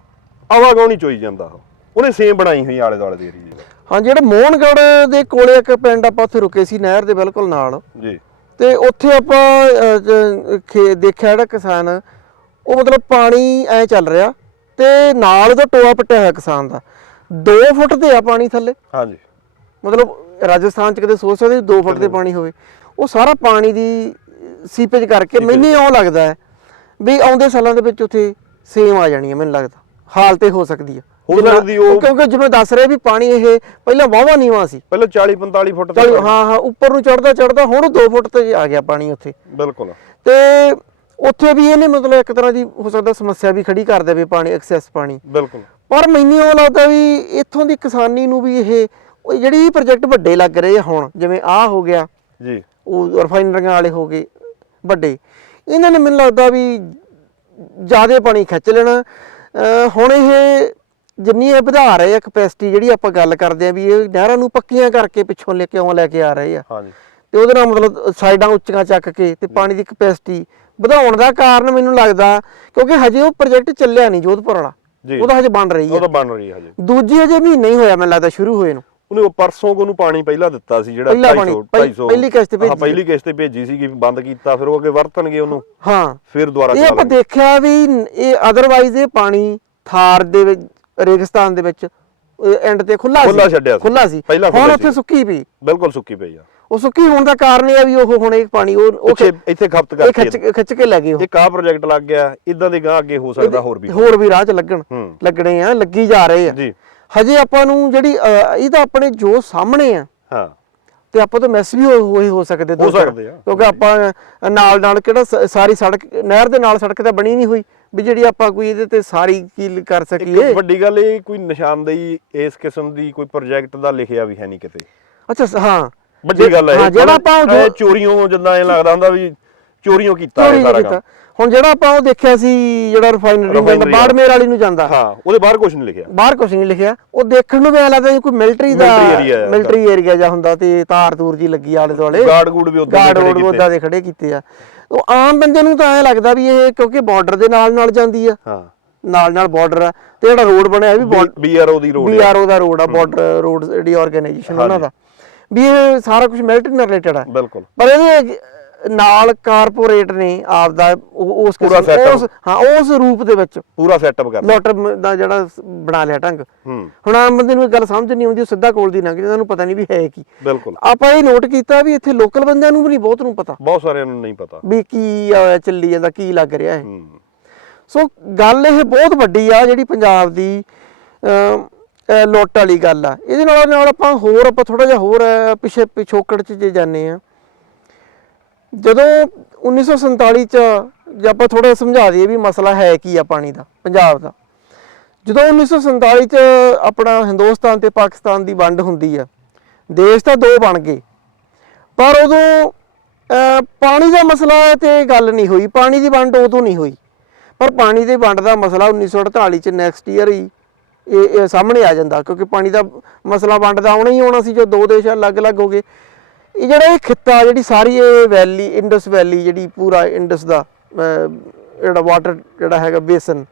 ਆਵਾਗਾਉਣ ਚੋਈ ਜਾਂਦਾ ਉਹ। ਉਹਨੇ ਸੇਮ ਬਣਾਈ ਹੋਈ ਆਲੇ ਦੁਆਲੇ ਦੇ ਏਰੀਏ ਦੀ। ਹਾਂ ਜਿਹੜਾ ਮੋਹਨਗੜ੍ਹ ਦੇ ਕੋਲੇ ਇੱਕ ਪਿੰਡ ਆਪਾਂ ਉੱਥੇ ਰੁਕੇ ਸੀ ਨਹਿਰ ਦੇ ਬਿਲਕੁਲ ਨਾਲ। ਜੀ। ਤੇ ਉੱਥੇ ਆਪਾਂ ਅਹ, ਜ- ਖੇ- ਦੇਖਿਆ ਜਿਹੜਾ ਕਿਸਾਨ ਉਹ ਮਤਲਬ ਪਾਣੀ ਐ ਚੱਲ ਰਿਹਾ ਤੇ ਨਾਲ ਉਹਦਾ ਟੋਆ ਪੱਟਿਆ ਹੋਇਆ ਕਿਸਾਨ ਦਾ। 2 ਫੁੱਟ ਤੇ ਆ ਪਾਣੀ ਥੱਲੇ। ਹਾਂਜੀ। ਮਤਲਬ ਰਾਜਸਥਾਨ ਚ ਕਦੇ ਸੋਚ ਸਕਦੇ 2 ਫੁੱਟ ਤੇ ਪਾਣੀ ਹੋਵੇ। ਉਹ ਸਾਰਾ ਪਾਣੀ ਦੀ ਸੀਪੇਜ ਕਰਕੇ ਮੈਨੂੰ ਇਉਂ ਲੱਗਦਾ ਹੈ ਵੀ ਆਉਂਦੇ ਸਾਲਾਂ ਦੇ ਵਿੱਚ ਉੱਥੇ ਸੇਮ ਆ ਜਾਣੀ ਹੈ ਮੈਨੂੰ ਲੱਗਦਾ। ਹਾਲਤ ਇਹ ਹੋ ਸਕਦੀ ਹੈ ਹੋ ਜਿਵੇਂ- ਸਕਦੀ ਉਹ- ਕਿਉਂਕਿ ਜਿਵੇਂ ਦੱਸ ਰਹੇ ਵੀ ਪਾਣੀ ਇਹ ਪਹਿਲਾਂ ਵਾਵਾ ਨੀਵਾ ਸੀ। ਪਹਿਲਾਂ 40 45 ਫੁੱਟ ਚਲ ਹਾਂ ਹਾਂ ਉੱਪਰ ਨੂੰ ਚੜਦਾ ਚੜਦਾ ਹੁਣ 2 ਫੁੱਟ ਤੇ ਆ ਗਿਆ ਪਾਣੀ ਉੱਥੇ। ਬਿਲਕੁਲ। ਤੇ ਉੱਥੇ ਵੀ ਇਹਨੇ ਮਤਲਬ ਇੱਕ ਤਰ੍ਹਾਂ ਦੀ ਹੋ ਸਕਦਾ ਸਮੱਸਿਆ ਵੀ ਖੜੀ ਕਰ ਦੇਵੇ ਪਾਣੀ ਐਕਸੈਸ ਪਾਣੀ। ਬਿਲਕੁਲ। ਪਰ ਮੈਨੂੰ ਉਹ ਲੱਗਦਾ ਵੀ ਇੱਥੋਂ ਦੀ ਕਿਸਾਨੀ ਨੂੰ ਵੀ ਇਹ ਉਹ ਜਿਹੜੀ ਪ੍ਰੋਜੈਕਟ ਵੱਡੇ ਲੱਗ ਰਹੇ ਆ ਹੁਣ ਜਿਵੇਂ ਆਹ ਹੋ ਗਿਆ ਜੀ। ਉਹ ਰਿਫਾਈਨਰੀਆਂ ਵਾਲੇ ਹੋ ਗਏ ਵੱਡੇ। ਇਹਨਾਂ ਨੇ ਮੈਨੂੰ ਲੱਗਦਾ ਵੀ ਜ਼ਿਆਦਾ ਪਾਣੀ ਖਿੱਚ ਲੈਣਾ। ਹੁਣ ਇਹ ਜਿੰਨੀ ਇਹ ਵਧਾ ਰਹੇ ਆ ਕਪੈਸਿਟੀ ਜਿਹੜੀ ਆਪਾਂ ਗੱਲ ਕਰਦੇ ਆ ਵੀ ਇਹ ਨਹਿਰਾਂ ਨੂੰ ਪੱਕੀਆਂ ਕਰਕੇ ਪਿੱਛੋਂ ਲੈ ਕੇ ਕਿਉਂ ਲੈ ਕੇ ਆ ਰਹੇ ਆ। ਹਾਂਜੀ। ਤੇ ਉਹਦੇ ਨਾਲ ਮਤਲਬ ਸਾਈਡਾਂ ਉੱਚੀਆਂ ਚੱਕ ਕੇ ਤੇ ਪਾਣੀ ਦੀ ਕਪੈਸਿਟੀ ਵਧਾਉਣ ਦਾ ਕਾਰਨ ਮੈਨੂੰ ਲੱਗਦਾ ਕਿਉਂਕਿ ਹਜੇ ਉਹ ਪ੍ਰੋਜੈਕਟ ਚੱਲਿਆ ਨਹੀਂ ਜੋਧਪੁਰ ਵਾਲਾ। ਉਹਦਾ ਹਜੇ ਬਣ ਰਹੀ ਹੈ। ਤਾਂ ਬਣ ਰਹੀ ਹੈ ਹਜੇ। ਦੂਜੀ ਹਜੇ ਮਹੀਨਾ ਹੀ ਹੋਇਆ ਮੈਨੂੰ ਲੱਗਦਾ ਸ਼ੁਰੂ ਹੋਏ ਨੂੰ। ਉਹਨੇ ਉਹ ਪਰਸੋਂ ਕੋ ਨੂੰ ਪਾਣੀ ਪਹਿਲਾਂ ਦਿੱਤਾ ਸੀ ਜਿਹੜਾ ਪਹਿਲਾ ਪਾਣੀ, 250 ਪਹਿ- 250 ਪਹਿਲੀ ਕਿਸ਼ਤ ਭੇਜੀ ਹਾਂ, ਪਹਿਲੀ ਕਿਸ਼ਤ ਭੇਜੀ ਸੀ ਕਿ ਬੰਦ ਕੀਤਾ ਫਿਰ ਉਹ ਅੱਗੇ ਵਰਤਣਗੇ ਉਹਨੂੰ। ਹਾਂ। ਫਿਰ ਦੁਬਾਰਾ ਇਹ ਆਪਾਂ। ਦੇਖਿਆ ਵੀ ਇਹ ਅਦਰਵਾਈਜ਼ ਇਹ ਪਾਣੀ ਥਾਰ ਦੇ ਵਿੱਚ ਰੇਗਿਸਤਾਨ ਦੇ ਵਿੱਚ ਐਂਡ ਤੇ ਖੁੱਲਾ ਸੀ। ਖੁੱਲ੍ਹਾ ਛੱਡਿਆ ਸੀ। ਖੁੱਲਾ ਸੀ। ਹੁਣ ਉੱਥੇ। ਸੁੱਕੀ ਪਈ। ਬਿਲਕੁਲ ਸੁੱਕੀ ਪਈ ਆ। ਉਹ ਸੁੱਕੀ ਹੋਣ ਦਾ ਕਾਰਨ ਇਹ ਆ ਵੀ ਉਹ ਹੁਣ ਇਹ ਪਾਣੀ ਉਹ ਇੱਥੇ ਖਪਤ ਇਹ ਕਰਕੇ ਖਿੱਚ ਖਿੱਚ ਕੇ ਲੈ ਗਏ ਉਹ। ਇੱਕ ਆਹ ਪ੍ਰੋਜੈਕਟ ਲੱਗ ਗਿਆ ਇਦਾਂ ਦੇ ਗਾਂ ਅੱਗੇ ਹੋ ਸਕਦਾ ਹੋਰ ਵੀ। ਹੋਰ ਵੀ ਰਾਹ ਚ ਲੱਗਣ। ਲੱਗਣੇ ਆ ਲੱਗੀ ਜਾ ਰਹੇ ਆ। ਜੀ। ਹਜੇ ਆਪਾਂ ਨੂੰ ਜਿਹੜੀ ਇਹ ਤਾਂ ਆਪਣੇ ਜੋ ਸਾਹਮਣੇ ਆ। ਹਾਂ। ਤੇ ਆਪਾਂ ਤਾਂ ਮਿਸ ਵੀ ਹੋ- ਹੋਏ ਹੋ ਸਕਦੇ ਦੋ ਚਾਰ। ਸਕਦੇ ਆ। ਕਿਉਂਕਿ ਆਪਾਂ ਨਾਲ ਨਾਲ ਕਿਹੜਾ ਸ- ਸਾਰੀ ਸੜਕ ਨਹਿਰ ਦੇ ਨਾਲ ਸੜਕ ਤਾਂ ਬਣੀ ਨਹੀਂ ਹੋਈ। ਵੀ ਜਿਹੜੀ ਆਪਾਂ ਕੋਈ ਇਹਦੇ ਤੇ ਸਾਰੀ ਕੀ ਕਰ ਸਕੀਏ। ਇੱਕ ਵੱਡੀ ਗੱਲ ਇਹ ਕੋਈ ਨਿਸ਼ਾਨਦੇਹੀ ਇਸ ਕਿਸਮ ਦੀ ਕੋਈ ਪ੍ਰੋਜੈਕਟ ਦਾ ਲਿਖਿਆ ਵੀ ਹੈ ਨਹੀਂ ਕਿਤੇ। ਅੱਛਾ ਸ- ਹਾਂ। ਵੱਡੀ ਗੱਲ ਹੈ। ਹਾਂ ਜਿਹੜਾ ਆਪਾਂ ਉਹ ਇਹ ਜੋ- ਚੋਰੀਆਂ ਜਿੱਦਾਂ ਇਹ ਲੱਗਦਾ ਹੁੰਦਾ ਵੀ ਚੋਰੀਆਂ ਕੀਤਾ ਚੋਰੀ ਇਹ ਨਹੀਂ ਸਾਰਾ ਕੀਤਾ। ਕੰਮ। ਹੁਣ ਜਿਹੜਾ ਆਪਾਂ ਉਹ ਦੇਖਿਆ ਸੀ ਜਿਹੜਾ ਰਿਫਾਈਨਰੀ Refinery ਬਾੜਮੇਰ ਵਾਲੀ ਨੂੰ ਜਾਂਦਾ। ਹਾਂ ਉਹਦੇ ਬਾਹਰ ਕੁਝ ਨਹੀਂ ਲਿਖਿਆ। ਬਾਹਰ ਕੁਝ ਨਹੀਂ ਲਿਖਿਆ। ਉਹ ਦੇਖਣ ਨੂੰ ਵੀ ਐਂ ਲੱਗਦਾ ਜਿਵੇਂ ਕੋਈ ਮਿਲਟਰੀ ਦਾ Military area ਹੈ। ਮਿਲਟਰੀ ਏਰੀਆ ਜਾਂ ਹੁੰਦਾ ਤੇ ਤਾਰ ਤੂਰ ਜੀ ਲੱਗੀ ਆਲੇ ਦੁਆਲੇ। ਗਾਰਡ ਗੂਡ ਵੀ ਉੱਦਾਂ ਗਾਰਡ ਰੋਡ ਖੜੇ ਉਦਾਂ ਦੇ ਖੜੇ ਕੀਤੇ ਆ। ਉਹ ਆਮ ਬੰਦੇ ਨੂੰ ਤਾਂ ਐਂ ਲੱਗਦਾ ਵੀ ਇਹ ਕਿਉਂਕਿ ਬਾਰਡਰ ਦੇ ਨਾਲ ਨਾਲ ਜਾਂਦੀ ਆ। ਹਾਂ। ਨਾਲ ਨਾਲ ਬਾਰਡਰ ਆ। ਤੇ ਜਿਹੜਾ ਰੋਡ ਬਣਿਆ ਇਹ ਵੀ ਬੀਆਰਓ ਦੀ ਰੋਡ ਬੀਆਰਓ ਦਾ ਰੋਡ ਆ ਬਾਰਡਰ ਰੋਡ ਜਿਹੜੀ ਆਰਗੇਨਾਈਜੇਸ਼ਨ ਉਹਨਾਂ ਦਾ। ਵੀ ਇਹ ਸਾਰਾ ਕੁਝ ਮਿਲਟਰੀ ਨਾਲ ਰਿਲੇਟਡ ਆ। ਬਿਲਕੁਲ। ਪਰ ਇਹਦੇ ਨਾਲ ਕਾਰਪੋਰੇਟ ਨੇ ਆਪਦਾ ਉਹ- ਉਸ ਕਿਸਮ-। ਉਸ ਹਾਂ ਉਸ ਰੂਪ ਦੇ ਵਿੱਚ ਪੂਰਾ ਸੈਟਅਪ ਕਰ ਲੋਟ ਦਾ ਜਿਹੜਾ ਬਣਾ ਲਿਆ ਢੰਗ। ਹੁਣ ਆਮ ਬੰਦੇ ਨੂੰ ਇਹ ਗੱਲ ਸਮਝ ਨਹੀਂ ਆਉਂਦੀ ਸਿੱਧਾ ਕੋਲ ਦੀ ਲੰਘ ਜਾਂਦਾ ਉਹਨੂੰ ਪਤਾ ਨਹੀਂ ਵੀ ਹੈ ਕੀ। ਬਿਲਕੁਲ। ਆਪਾਂ ਇਹ ਨੋਟ ਕੀਤਾ ਵੀ ਇੱਥੇ ਲੋਕਲ ਬੰਦਿਆਂ ਨੂੰ ਵੀ ਨਹੀਂ ਬਹੁਤ ਨੂੰ ਪਤਾ। ਬਹੁਤ ਸਾਰਿਆਂ ਨੂੰ ਨਹੀਂ ਪਤਾ। ਵੀ ਕੀ ਚੱਲੀ ਜਾਂਦਾ ਕੀ ਲੱਗ ਰਿਹਾ ਹੈ। ਸੋ ਗੱਲ ਇਹ ਬਹੁਤ ਵੱਡੀ ਆ ਜਿਹੜੀ ਪੰਜਾਬ ਦੀ ਲੁੱਟ ਵਾਲੀ ਗੱਲ ਆ। ਇਹਦੇ ਨਾਲ ਨਾਲ ਆਪਾਂ ਹੋਰ ਆਪਾਂ ਥੋੜਾ ਜਿਹਾ ਹੋਰ ਪਿਛੇ ਪਿਛੋਕੜ ਚ ਜੇ ਜਾਂਦੇ ਆ। ਜਦੋਂ 1947 ਚ ਜੇ ਆਪਾਂ ਥੋੜਾ ਸਮਝਾ ਦਈਏ ਵੀ ਮਸਲਾ ਹੈ ਕੀ ਆ ਪਾਣੀ ਦਾ, ਪੰਜਾਬ ਦਾ, ਜਦੋਂ 1947 ਚ ਆਪਣਾ ਹਿੰਦੁਸਤਾਨ ਤੇ ਪਾਕਿਸਤਾਨ ਦੀ ਵੰਡ ਹੁੰਦੀ ਆ, ਦੇਸ਼ ਤਾਂ ਦੋ ਬਣ ਗਏ, ਪਰ ਉਦੋਂ ਪਾਣੀ ਦਾ ਮਸਲਾ ਤੇ ਗੱਲ ਨਹੀਂ ਹੋਈ, ਪਾਣੀ ਦੀ ਵੰਡ ਉਦੋਂ ਨਹੀਂ ਹੋਈ, ਪਰ ਪਾਣੀ ਦੇ ਵੰਡ ਦਾ ਮਸਲਾ 1948 ਚ ਨੈਕਸਟ ਈਅਰ ਹੀ ਇਹ ਸਾਹਮਣੇ ਆ ਜਾਂਦਾ, ਕਿਉਂਕਿ ਪਾਣੀ ਦਾ ਮਸਲਾ ਵੰਡ ਦਾ ਆਉਣਾ ਹੀ ਆਉਣਾ ਸੀ, ਜੋ ਦੋ ਦੇਸ਼ ਅਲੱਗ-ਅਲੱਗ ਹੋ ਗਏ ਇਹ ਜਿਹੜਾ ਇਹ ਖਿੱਤਾ ਜਿਹੜੀ ਸਾਰੀ ਇਹ ਵੈਲੀ ਇੰਡਸ ਵੈਲੀ ਜਿਹੜੀ ਪੂਰਾ ਇੰਡਸ ਦਾ ਜਿਹੜਾ ਵਾਟਰ ਜਿਹੜਾ ਹੈਗਾ ਬੇਸਨ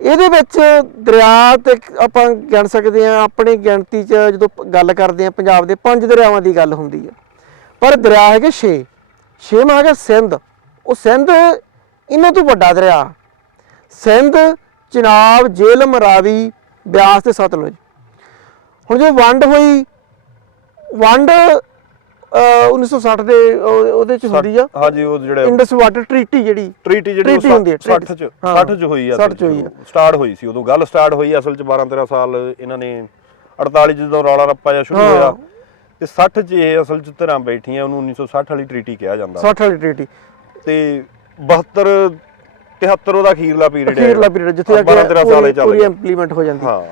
ਇਹਦੇ ਵਿੱਚ ਦਰਿਆ ਤੇ ਆਪਾਂ ਗਿਣ ਸਕਦੇ ਆ ਆਪਣੇ ਗਿਣਤੀ 'ਚ ਜਦੋਂ ਪ- ਗੱਲ ਕਰਦੇ ਆ ਪੰਜਾਬ ਦੇ ਪੰਜ ਦਰਿਆਵਾਂ ਦੀ ਗੱਲ ਹੁੰਦੀ ਆ। ਪਰ ਦਰਿਆ ਹੈਗੇ 6 ਛੇਵਾਂ ਹੈਗਾ ਸਿੰਧ, ਉਹ ਸਿੰਧ ਇਹਨਾਂ ਤੋਂ ਵੱਡਾ ਦਰਿਆ। ਸਿੰਧ, ਚਨਾਬ ਜੇਲਮ ਰਾਵੀ ਬਿਆਸ ਤੇ ਸਤਲੁਜ। ਹੁਣ ਜੋ ਵੰਡ ਹੋਈ, ਵੰਡ 1960 ਦੇ ਉਹ- ਉਹਦੇ ਚ ਹੁੰਦੀ ਆ। ਹਾਂਜੀ ਉਹ ਜਿਹੜੇ ਇੰਡਸ ਵਾਟਰ ਟ੍ਰੀਟੀ ਜਿਹੜੀ ਟ੍ਰੀਟੀ ਜਿਹੜੀ Treaty ਹੁੰਦੀ ਹੈ, 60 treaty। ਚ ਹਾਂ। 60 ਚ ਹੋਈ ਆ 60 ਚ ਹੋਈ ਆ। ਸਟਾਰਟ ਹੋਈ ਸੀ ਉਦੋਂ ਗੱਲ ਸਟਾਰਟ ਹੋਈ ਅਸਲ ਚ 12 13 ਸਾਲ ਇਹਨਾਂ ਨੇ 48 ਜਦੋਂ ਰੌਲਾ ਰੱਪਾ ਜਿਹਾ ਸ਼ੁਰੂ ਹਾਂ। ਹੋਇਆ ਤੇ 60 ਚ ਇਹ ਅਸਲ ਚ ਧਿਰਾਂ ਬੈਠੀਆਂ ਉਹਨੂੰ 1960 ਵਾਲੀ ਟ੍ਰੀਟੀ ਕਿਹਾ ਜਾਂਦਾ। 60 ਵਾਲੀ ਟ੍ਰੀਟੀ ਤੇ 72 73 ਉਹਦਾ ਅਖੀਰਲਾ ਪੀਰੀਅਡ ਅਖੀਰਲਾ ਪੀਰੀਅਡ ਜਿੱਥੇ ਆ 12 13 ਸਾਲ ਪੂਰੀ ਇੰਪਲੀਮੈਂਟ ਹੋ ਜਾਂਦੀ। ਹਾਂ।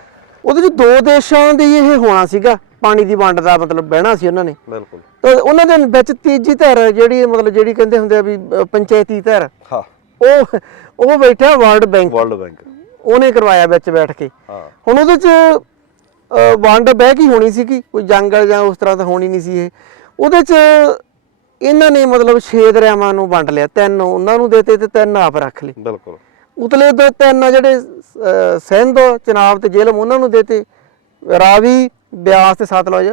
ਉਹਦੇ ਚ ਦੋ ਦੇਸ਼ਾਂ ਦੀ ਇਹ ਹੋਣਾ ਸੀਗਾ। ਪਾਣੀ ਦੀ ਵੰਡ ਦਾ ਮਤਲਬ ਬਹਿਣਾ ਸੀ ਉਹਨਾਂ ਨੇ। ਬਿਲਕੁਲ। ਤਾਂ ਉਹਨਾਂ ਦੇ ਵਿੱਚ ਤੀਜੀ ਧਿਰ ਜਿਹੜੀ ਮਤਲਬ ਜਿਹੜੀ ਕਹਿੰਦੇ ਹੁੰਦੇ ਆ ਵੀ ਪੰਚਾਇਤੀ ਧਿਰ ਹਾਂ। ਉਹ ਉਹ ਬੈਠਾ ਵਰਲਡ ਬੈਂਕ। World bank. ਉਹਨੇ ਕਰਵਾਇਆ ਵਿੱਚ ਬੈਠ ਕੇ। ਹਾਂ। ਹੁਣ ਉਹਦੇ ਚ ਵੰਡ ਬਹਿ ਕੀ ਹੋਣੀ ਸੀ ਕੋਈ ਜੰਗਲ ਜਾਂ ਉਸ ਤਰ੍ਹਾਂ ਤਾਂ ਹੋਣੀ ਨਹੀਂ ਸੀ ਇਹ। ਉਹਦੇ ਚ ਇਹਨਾਂ ਨੇ ਮਤਲਬ ਛੇ ਦਰਿਆਵਾਂ ਨੂੰ ਵੰਡ ਲਿਆ। ਤਿੰਨ ਉਹਨਾਂ ਨੂੰ ਦੇਤੇ ਤੇ ਤਿੰਨ ਆਪ ਰੱਖ ਲਏ। ਬਿਲਕੁਲ। ਉਤਲੇ ਦੋ ਤਿੰਨ ਜਿਹੜੇ ਸਿੰਧ ਚਨਾਬ ਤੇ ਜੇਲਮ ਉਹਨਾਂ ਨੂੰ ਦੇਤੇ ਰਾਵੀ ਬਿਆਸ ਤੇ ਸਤਲੁਜ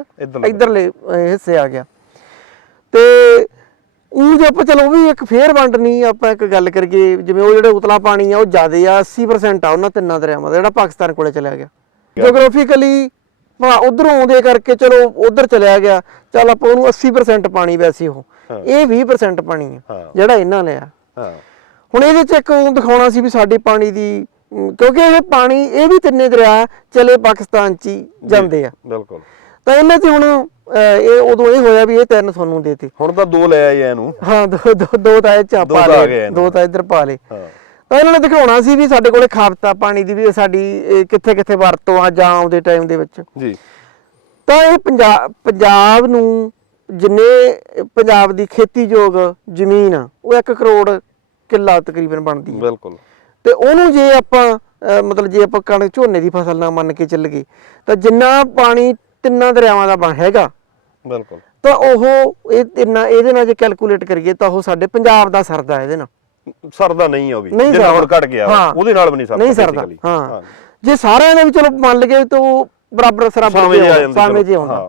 ਇੱਧਰਲੇ। ਹਿੱਸੇ ਆ ਗਿਆ। ਤੇ ਉਹ ਜੇ ਆਪਾਂ ਚਲੋ ਵੀ ਇੱਕ ਫੇਰ ਵੰਡ ਨਹੀਂ ਆਪਾਂ ਇੱਕ ਗੱਲ ਕਰੀਏ ਜਿਵੇਂ ਉਹ ਜਿਹੜੇ ਉਤਲਾ ਪਾਣੀ ਆ ਉਹ ਜ਼ਿਆਦੇ ਆ 80% ਆ ਉਹਨਾਂ ਤਿੰਨਾਂ ਦਰਿਆਵਾਂ ਦਾ ਜਿਹੜਾ ਪਾਕਿਸਤਾਨ ਕੋਲੇ ਚਲਿਆ ਗਿਆ। ਜੀਓਗ੍ਰਾਫੀਕਲੀ ਹਾਂ ਉਧਰੋਂ ਆਉਂਦੇ ਕਰਕੇ ਚਲੋ ਉਧਰ ਚਲਿਆ ਗਿਆ ਚਲ ਆਪਾਂ ਉਹਨੂੰ 80% ਪਾਣੀ ਵੈਸੇ ਉਹ। ਇਹ 20% ਪਾਣੀ ਆ। ਜਿਹੜਾ ਇਹਨਾਂ ਨੇ ਆ। ਹਾਂ। ਹੁਣ ਇਹਦੇ ਚ ਇੱਕ ਉਹ ਦਿਖਾਉਣਾ ਸੀ ਵੀ ਸਾਡੇ ਪਾਣੀ ਦੀ ਕਿਉਂਕਿ ਇਹ ਪਾਣੀ ਇਹ ਵੀ ਤਿੰਨੇ ਦਰਿਆ ਚਲੇ ਪਾਕਿਸਤਾਨ ਚ ਹੀ ਜਾਂਦੇ ਆ। ਬਿਲਕੁਲ। ਤਾਂ ਇਹਨਾਂ ਤੇ ਹੁਣ ਇਹ ਉਦੋਂ ਇਹ ਹੋਇਆ ਵੀ ਇਹ ਤਿੰਨ ਤੁਹਾਨੂੰ ਦੇਤੇ। ਹੁਣ ਤਾਂ ਦੋ ਲੈ ਆਏ ਇਹਨੂੰ। ਹਾਂ ਦੋ ਦੋ ਤਾਂ ਇਹ ਚ ਦੋ ਪਾ ਤਾਂ ਆ ਗਏ ਲਏ ਇਹਨੂੰ। ਦੋ ਤਾਂ ਇੱਧਰ ਪਾ ਹਾਂ। ਤਾਂ ਇਹਨਾਂ ਨੇ ਦਿਖਾਉਣਾ ਸੀ ਵੀ ਸਾਡੇ ਕੋਲੇ ਖਾਪਤਾ ਪਾਣੀ ਦੀ ਵੀ ਸਾਡੀ ਕਿੱਥੇ ਕਿੱਥੇ ਵਰਤੋਂ ਆ ਜਾਂ ਆਉਂਦੇ ਟਾਈਮ ਦੇ ਵਿੱਚ। ਜੀ। ਤਾਂ ਇਹ ਪੰਜਾਬ ਪੰਜਾਬ ਨੂੰ ਜਿੰਨੇ ਪੰਜਾਬ ਦੀ ਖੇਤੀਯੋਗ ਜ਼ਮੀਨ ਉਹ 1 ਕਰੋੜ ਕਿੱਲਾ ਤਕਰੀਬਨ ਬਣਦੀ ਹੈ ਬਿਲਕੁਲ ਤੇ ਉਹਨੂੰ ਜੇ ਆਪਾਂ ਮਤਲਬ ਜੇ ਆਪਾਂ ਕਣਕ ਝੋਨੇ ਦੀ ਫਸਲ ਨਾਲ ਮੰਨ ਕੇ ਚੱਲ ਗਏ ਤਾਂ ਜਿੰਨਾ ਪਾਣੀ ਤਿੰਨਾਂ ਦਰਿਆਵਾਂ ਦਾ ਬਣ ਹੈਗਾ ਬਿਲਕੁਲ ਤਾਂ ਉਹ ਇਹ ਤਿੰਨਾਂ ਇਹਦੇ ਨਾਲ ਜੇ ਕੈਲਕੂਲੇਟ ਕਰੀਏ ਤਾਂ ਉਹ ਸਾਡੇ ਪੰਜਾਬ ਦਾ ਸਰਦਾ ਇਹਦੇ ਨਾਲ ਸਰਦਾ ਨਹੀਂ ਵੀ ਨਹੀਂ ਜਿੰਨਾ ਹੁਣ। ਘਟ ਗਿਆ ਹਾਂ। ਉਹਦੇ ਨਾਲ ਵੀ ਨਹੀਂ ਸਰਦਾ ਨਹੀਂ ਸਰਦਾ। ਹਾਂ ਜੇ ਸਾਰਿਆਂ ਨੇ ਵੀ ਚਲੋ ਮੰਨ ਲਈਏ ਤਾਂ ਉਹ ਬਰਾਬਰ ਸਰਾਬਰ ਸਾਵੇਂ ਤੇ ਆ ਆਉਂਦਾ, ਜਾਂਦੇ ਸਾਵੇਂ। ਜੇ ਆਉਂਦਾ ਹਾਂ।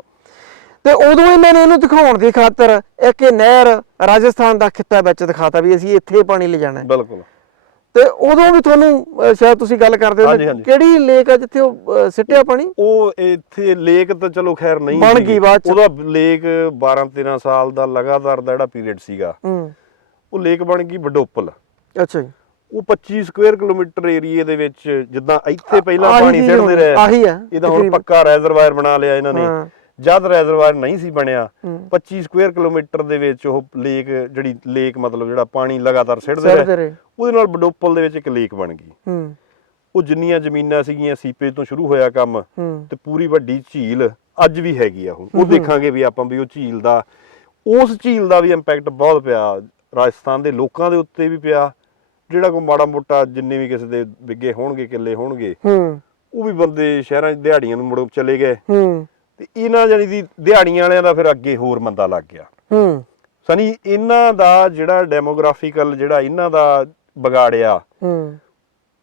ਤੇ ਉਦੋਂ ਇਹਨਾਂ ਨੇ ਇਹਨੂੰ ਦਿਖਾਉਣ ਦੀ ਖਾਤਰ ਇੱਕ ਇਹ ਨਹਿਰ ਰਾਜਸਥਾਨ ਦਾ ਖਿੱਤਾ ਵਿੱਚ ਦਿਖਾਤਾ ਵੀ ਅਸੀਂ ਇੱਥੇ ਪਾਣੀ ਲੈ ਜਾਣਾ ਹੈ। ਬਿਲਕੁਲ ਤੇ ਉਦੋਂ ਵੀ ਤੁਹਾਨੂੰ ਅਹ, ਸ਼ਾਇਦ ਤੁਸੀਂ ਗੱਲ ਕਰਦੇ ਹੋ ਹਾਂਜੀ। ਕਿਹੜੀ ਲੇਕ ਆ ਜਿੱਥੇ ਉਹ ਅਹ, ਸਿੱਟਿਆ ਪਾਣੀ ਉਹ ਇੱਥੇ ਲੇਕ ਤਾਂ ਚਲੋ ਖੈਰ ਨਹੀਂ ਬਣ ਸੀਗੀ। ਗਈ ਬਾਅਦ ਚ। ਉਹਦਾ ਲੇਕ 12 13 ਸਾਲ ਦਾ ਲਗਾਤਾਰ ਦਾ ਜਿਹੜਾ ਪੀਰੀਅਡ ਸੀਗਾ ਹੂੰ ਉਹ ਲੇਕ ਬਣ ਗਈ ਵਡੋਪਲ ਅੱਛਾ ਜੀ ਉਹ 25 ਸਕੁਅਰ ਕਿਲੋਮੀਟਰ ਏਰੀਏ ਦੇ ਵਿੱਚ ਜਿੱਦਾਂ ਇੱਥੇ ਪਹਿਲਾਂ ਆਹੀ ਪਾਣੀ ਸਿੱਟਦੇ ਰਹੇ ਆਹੀ ਆ, ਇਹਦਾ ਹੁਣ ਤਕਰੀਬਨ। ਪੱਕਾ ਰੈਜ਼ਰਵਾਇਰ ਬਣਾ ਲਿਆ ਇਹਨਾਂ ਨੇ ਹਾਂ। ਜਦ ਰੈਜ਼ਰਵਾਇਰ ਨਹੀਂ ਸੀ ਬਣਿਆ ਹੂੰ। 25 ਸਕੁਅਰ ਕਿਲੋਮੀਟਰ ਦੇ ਵਿੱਚ ਉਹ ਲੇਕ ਜਿਹੜੀ ਲੇਕ ਮਤਲਬ ਜਿਹੜਾ ਪਾਣੀ ਲਗਾਤਾਰ ਸਿੱਟਦੇ ਰਹੇ। ਉਹਦੇ ਨਾਲ ਵਡੋਪਲ ਦੇ ਵਿੱਚ ਇੱਕ ਲੇਕ ਬਣ ਗਈ। ਉਹ ਜਿੰਨੀਆਂ ਜ਼ਮੀਨਾਂ ਸੀਗੀਆਂ ਸੀਪੇਜ ਤੋਂ ਸ਼ੁਰੂ ਹੋਇਆ ਕੰਮ ਤੇ ਪੂਰੀ ਵੱਡੀ ਝੀਲ ਅੱਜ ਵੀ ਹੈਗੀ ਆ ਉਹ। ਉਹ ਦੇਖਾਂਗੇ ਵੀ ਆਪਾਂ ਵੀ ਉਹ ਝੀਲ ਦਾ ਉਸ ਝੀਲ ਦਾ ਵੀ ਇੰਪੈਕਟ ਬਹੁਤ ਪਿਆ। ਰਾਜਸਥਾਨ ਦੇ ਲੋਕਾਂ ਦੇ ਉੱਤੇ ਵੀ ਪਿਆ। ਜਿਹੜਾ ਕੋ ਮਾੜਾ ਮੋਟਾ ਜਿੰਨੇ ਵੀ ਕਿਸੇ ਦੇ ਵਿੱਗੇ ਹੋਣਗੇ ਕਿੱਲੇ ਹੋਣਗੇ ਹੂੰ। ਉਹ ਵੀ ਬੰਦੇ ਸ਼ਹਿਰਾਂ 'ਚ ਦਿਹਾੜੀਆਂ ਨੂੰ ਮੁੜ ਚਲੇ ਗਏ। ਹੂੰ। ਤੇ ਇਹਨਾਂ ਜਾਨੀ ਦੀ ਦਿਹਾੜੀਆਂ ਵਾਲਿਆਂ ਦਾ ਫਿਰ ਅੱਗੇ ਹੋਰ ਮੰਦਾ ਲੱਗ ਗਿਆ। ਹੂੰ। ਸਨੀ ਇਹਨਾਂ ਦਾ ਜਿਹੜਾ ਡੈਮੋਗ੍ਰਾਫਿਕਲ ਜਿਹੜਾ ਇਹਨਾਂ ਦਾ ਵਿਗਾੜਿਆ ਹੂੰ।